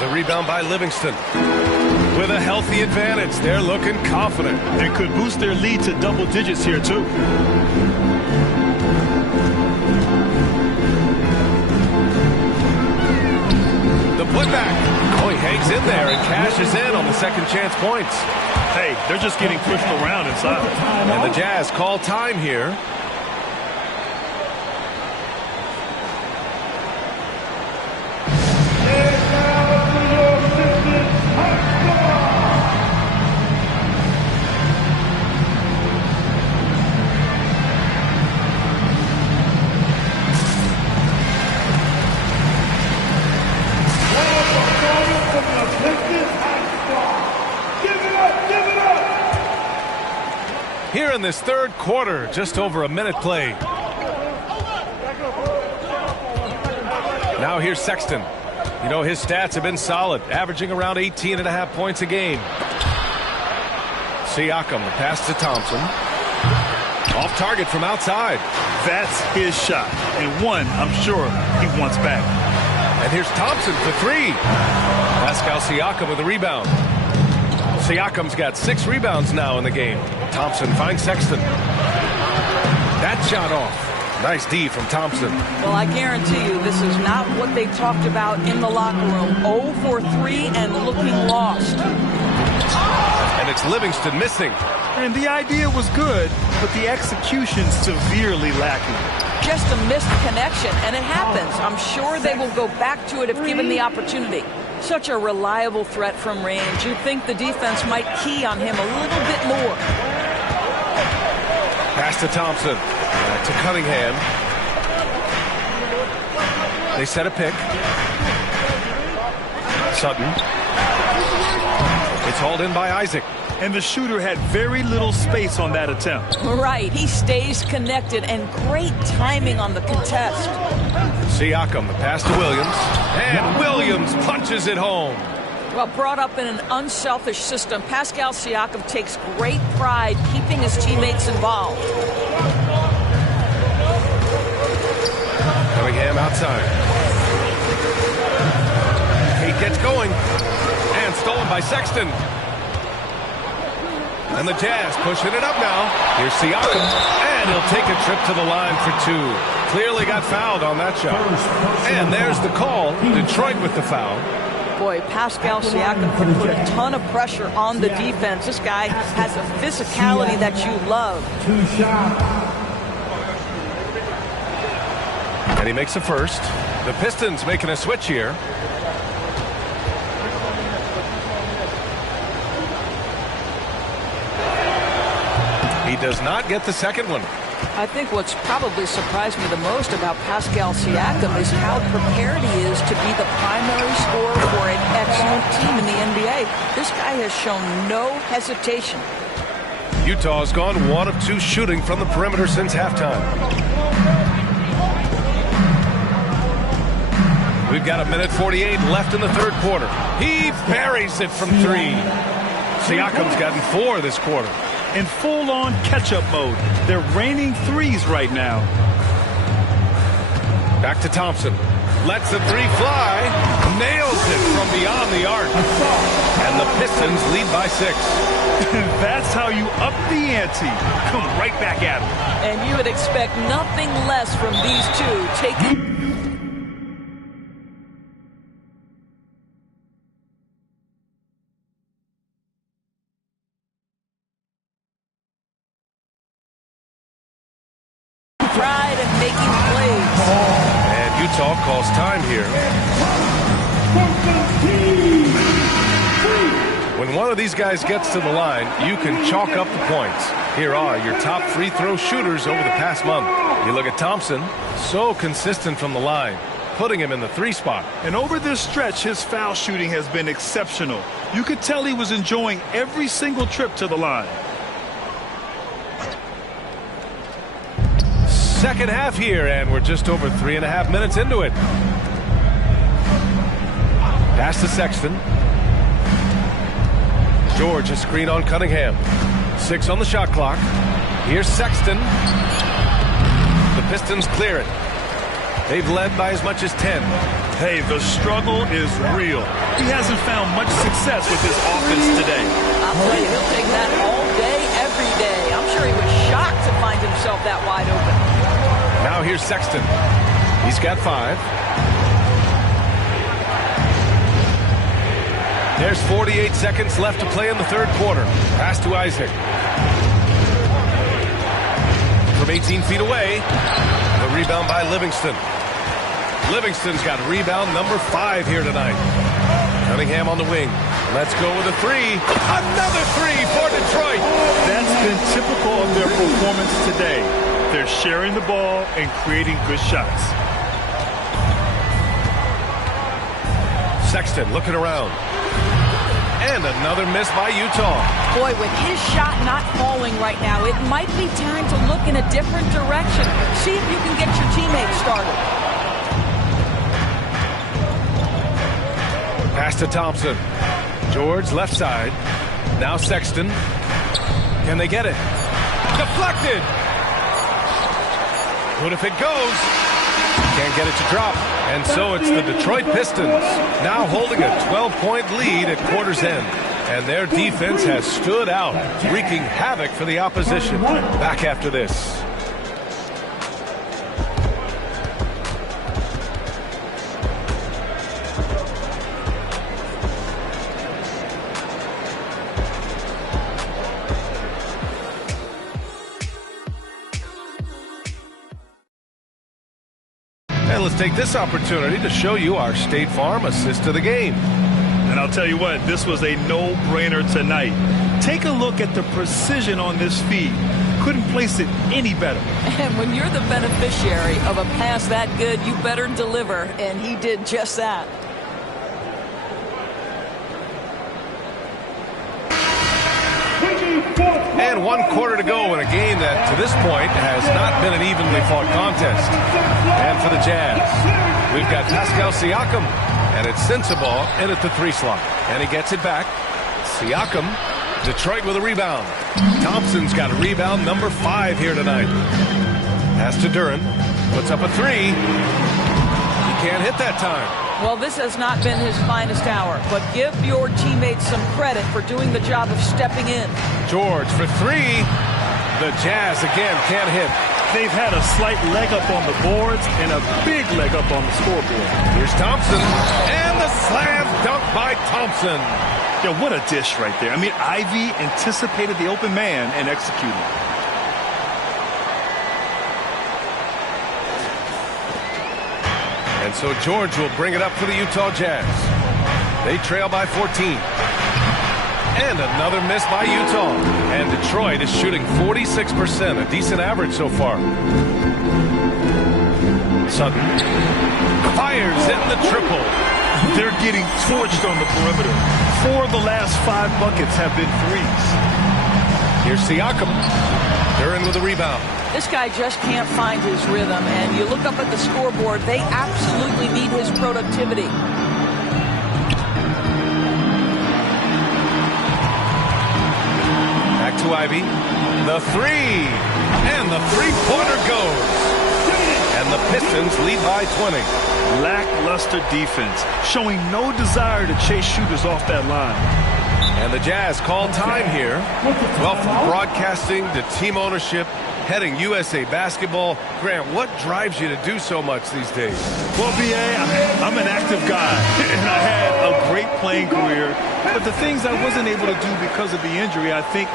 The rebound by Livingston. With a healthy advantage, they're looking confident. And could boost their lead to double digits here, too. The putback. Oh, he hangs in there and cashes in on the second chance points. Hey, they're just getting pushed around inside. And the Jazz call time here. Here in this third quarter, just over a minute played. Now here's Sexton. You know, his stats have been solid, averaging around 18.5 points a game. Siakam, the pass to Thompson. Off target from outside. That's his shot, and one I'm sure he wants back. And here's Thompson for 3. Pascal Siakam with the rebound. Siakam's got 6 rebounds now in the game. Thompson finds Sexton. That shot off. Nice D from Thompson. Well, I guarantee you this is not what they talked about in the locker room. 0 for 3 and looking lost. And it's Livingston missing. And the idea was good, but the execution severely lacking. Just a missed connection, and it happens. I'm sure they will go back to it if given the opportunity. Such a reliable threat from range. You'd think the defense might key on him a little bit more. Pass to Thompson. Back to Cunningham. They set a pick. Sutton. It's hauled in by Isaac. and the shooter had very little space on that attempt. Right. He stays connected, and great timing on the contest. Siakam, the pass to Williams. And Williams punches it home. Well, brought up in an unselfish system, Pascal Siakam takes great pride keeping his teammates involved. Cunningham outside. He gets going. And stolen by Sexton. And the Jazz pushing it up now. Here's Siakam. And he'll take a trip to the line for two. Clearly got fouled on that shot. And there's the call. Detroit with the foul. Boy, Pascal Siakam can put a ton of pressure on the defense. This guy has a physicality that you love. And he makes a first. The Pistons making a switch here. He does not get the second one. I think what's probably surprised me the most about Pascal Siakam is how prepared he is to be the primary scorer for an excellent team in the NBA. This guy has shown no hesitation. Utah has gone 1 of 2 shooting from the perimeter since halftime. We've got 1:48 left in the third quarter. He buries it from 3. Siakam's gotten 4 this quarter. In full-on catch-up mode. They're raining threes right now. Back to Thompson. Lets the 3 fly. Nails it from beyond the arc. And the Pistons lead by 6. That's how you up the ante. Come right back at them. And you would expect nothing less from these two taking... pride and making plays. And Utah calls time here. When one of these guys gets to the line, you can chalk up the points. Here are your top free throw shooters over the past month. You look at Thompson, so consistent from the line, putting him in the 3 spot. And over this stretch, his foul shooting has been exceptional. You could tell he was enjoying every single trip to the line. Second half here, and we're just over 3.5 minutes into it. Pass to Sexton. George, a screen on Cunningham. 6 on the shot clock. Here's Sexton. The Pistons clear it. They've led by as much as 10. Hey, the struggle is real. He hasn't found much success with his offense today. I'll tell you, he'll take that all day, every day. I'm sure he was shocked to find himself that wide open. Now here's Sexton. He's got 5. There's 48 seconds left to play in the third quarter. Pass to Isaac. From 18 feet away, the rebound by Livingston. Livingston's got rebound number 5 here tonight. Cunningham on the wing. Let's go with a 3. Another 3 for Detroit. That's been typical of their performance today. They're sharing the ball and creating good shots. Sexton looking around. And another miss by Utah. Boy, with his shot not falling right now, it might be time to look in a different direction. See if you can get your teammates started. Pass to Thompson. George left side. Now Sexton. Can they get it? Deflected. What if it goes? Can't get it to drop. And so it's the Detroit Pistons now holding a 12-point lead at quarter's end. And their defense has stood out, wreaking havoc for the opposition. Back after this. And let's take this opportunity to show you our State Farm assist to the game. And I'll tell you what, this was a no-brainer tonight. Take a look at the precision on this feed. Couldn't place it any better. And when you're the beneficiary of a pass that good, you better deliver. And he did just that. And 1 quarter to go in a game that, to this point, has not been an evenly fought contest. And for the Jazz, we've got Pascal Siakam, and it's Sensabaugh in at the 3 slot. And he gets it back. Siakam, Detroit with a rebound. Thompson's got a rebound, number 5 here tonight. Pass to Duren, puts up a 3. He can't hit that time. Well, this has not been his finest hour, but give your teammates some credit for doing the job of stepping in. George for 3. The Jazz again can't hit. They've had a slight leg up on the boards and a big leg up on the scoreboard. Here's Thompson, and the slam dunk by Thompson. Yeah, what a dish right there. I mean, Ivy anticipated the open man and executed. And so George will bring it up for the Utah Jazz. They trail by 14. And another miss by Utah. And Detroit is shooting 46%, a decent average so far. Sutton fires in the triple. They're getting torched on the perimeter. 4 of the last 5 buckets have been threes. Here's Siakam. Duren with a rebound. This guy just can't find his rhythm, and you look up at the scoreboard, they absolutely need his productivity. Back to Ivy. The 3. And the three-pointer goes. And the Pistons lead by 20. Lackluster defense, showing no desire to chase shooters off that line. And the Jazz call time here. Well, from broadcasting to team ownership, heading USA Basketball. Grant, what drives you to do so much these days? Well, B.A., I'm an active guy, and I had a great playing career. But the things I wasn't able to do because of the injury, I think,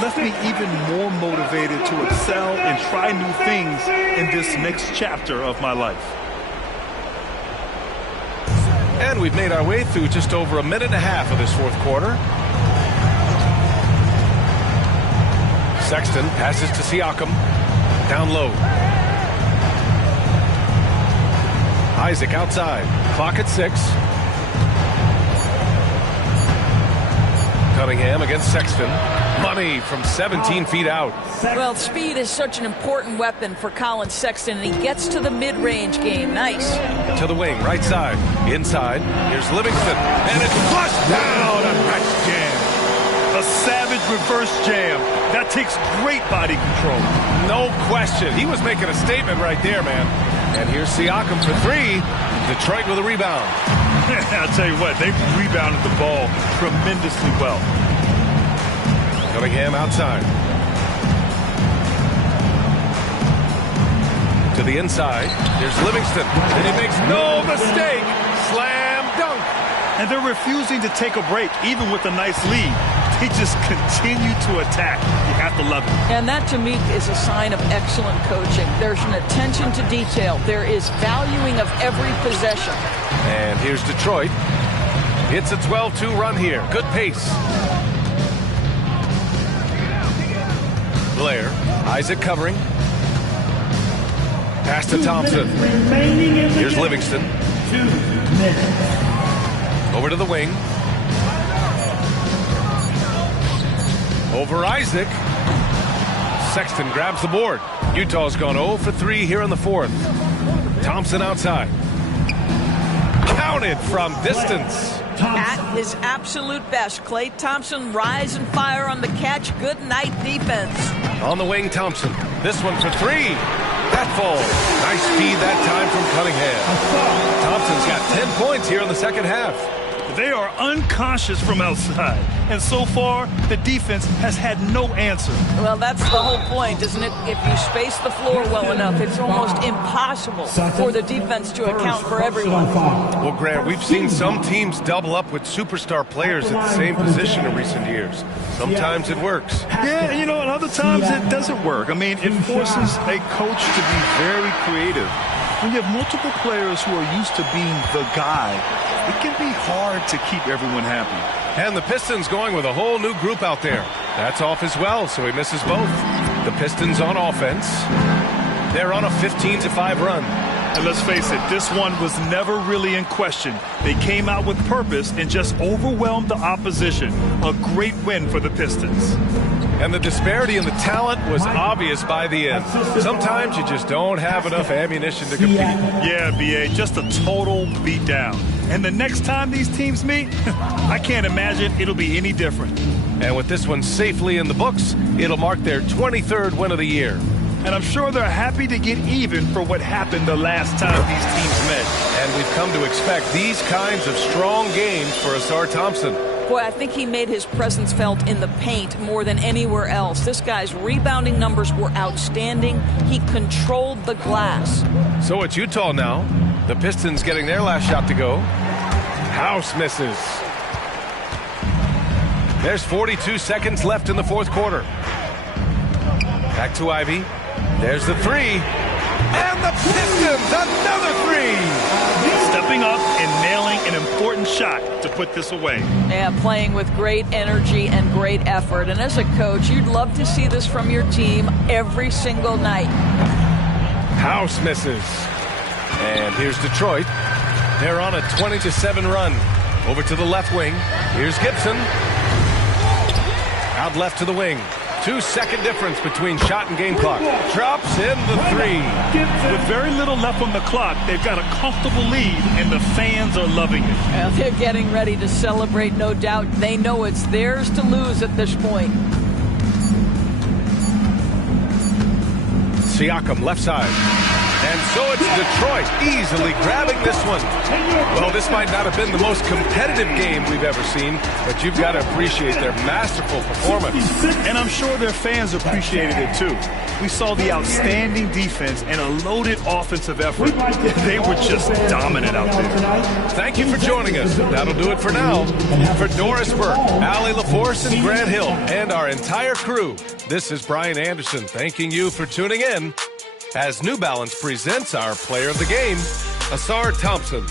left me even more motivated to excel and try new things in this next chapter of my life. And we've made our way through just over a minute and a half of this 4th quarter. Sexton passes to Siakam. Down low. Isaac outside. Clock at 6. Cunningham against Sexton. Money from 17 feet out. Well, speed is such an important weapon for Colin Sexton, and he gets to the mid-range game. Nice. To the wing, right side. Inside. Here's Livingston. And it's flushed down. A nice jam. A savage reverse jam. That takes great body control. No question. He was making a statement right there, man. And here's Siakam for 3. Detroit with a rebound. I'll tell you what, they rebounded the ball tremendously well. Cunningham outside. To the inside. Here's Livingston. And he makes no mistake. Slam dunk. And they're refusing to take a break, even with a nice lead. They just continue to attack. You have to love it. And that, to me, is a sign of excellent coaching. There's an attention to detail. There is valuing of every possession. And here's Detroit. It's a 12-2 run here. Good pace. Blair. Isaac covering. Pass to Thompson. Here's Livingston. 2 minutes. Over to the wing. Over Isaac. Sexton grabs the board. Utah's gone 0 for 3 here in the 4th. Thompson outside. Counted from distance. At his absolute best, Klay Thompson rise and fire on the catch. Good night defense. On the wing, Thompson. This one for 3. That falls. Nice feed that time from Cunningham. Thompson's got 10 points here in the 2nd half. They are unconscious from outside. And so far, the defense has had no answer. Well, that's the whole point, isn't it? If you space the floor well enough, it's almost impossible for the defense to account for everyone. Well, Grant, we've seen some teams double up with superstar players at the same position in recent years. Sometimes it works. Yeah, and and other times it doesn't work. I mean, it forces a coach to be very creative. When you have multiple players who are used to being the guy, it can be hard to keep everyone happy. And the Pistons going with a whole new group out there. That's off as well, so he misses both. The Pistons on offense. They're on a 15-5 run. And let's face it, this one was never really in question. They came out with purpose and just overwhelmed the opposition. A great win for the Pistons. And the disparity in the talent was obvious by the end. Sometimes you just don't have enough ammunition to compete. Yeah, B.A., just a total beatdown. And the next time these teams meet, I can't imagine it'll be any different. And with this one safely in the books, it'll mark their 23rd win of the year. And I'm sure they're happy to get even for what happened the last time these teams met. And we've come to expect these kinds of strong games for Ausar Thompson. Boy, I think he made his presence felt in the paint more than anywhere else. This guy's rebounding numbers were outstanding. He controlled the glass. So it's Utah now. The Pistons getting their last shot to go. House misses. There's 42 seconds left in the fourth quarter. Back to Ivey. There's the three. And the Pistons, another three! Stepping up and nailing an important shot to put this away. Yeah, playing with great energy and great effort. And as a coach, you'd love to see this from your team every single night. House misses. And here's Detroit. They're on a 20-7 run. Over to the left wing. Here's Gibson. Out left to the wing. 2-second difference between shot and game clock. Drops in the three. With very little left on the clock, they've got a comfortable lead, and the fans are loving it. Well, they're getting ready to celebrate, no doubt. They know it's theirs to lose at this point. Siakam left side. And so it's Detroit easily grabbing this one. Well, this might not have been the most competitive game we've ever seen, but you've got to appreciate their masterful performance. And I'm sure their fans appreciated it too. We saw the outstanding defense and a loaded offensive effort. They were just dominant out there. Thank you for joining us. That'll do it for now. For Doris Burke, Allie LaForce, and Grant Hill, and our entire crew, this is Brian Anderson thanking you for tuning in as New Balance presents our player of the game, Ausar Thompson.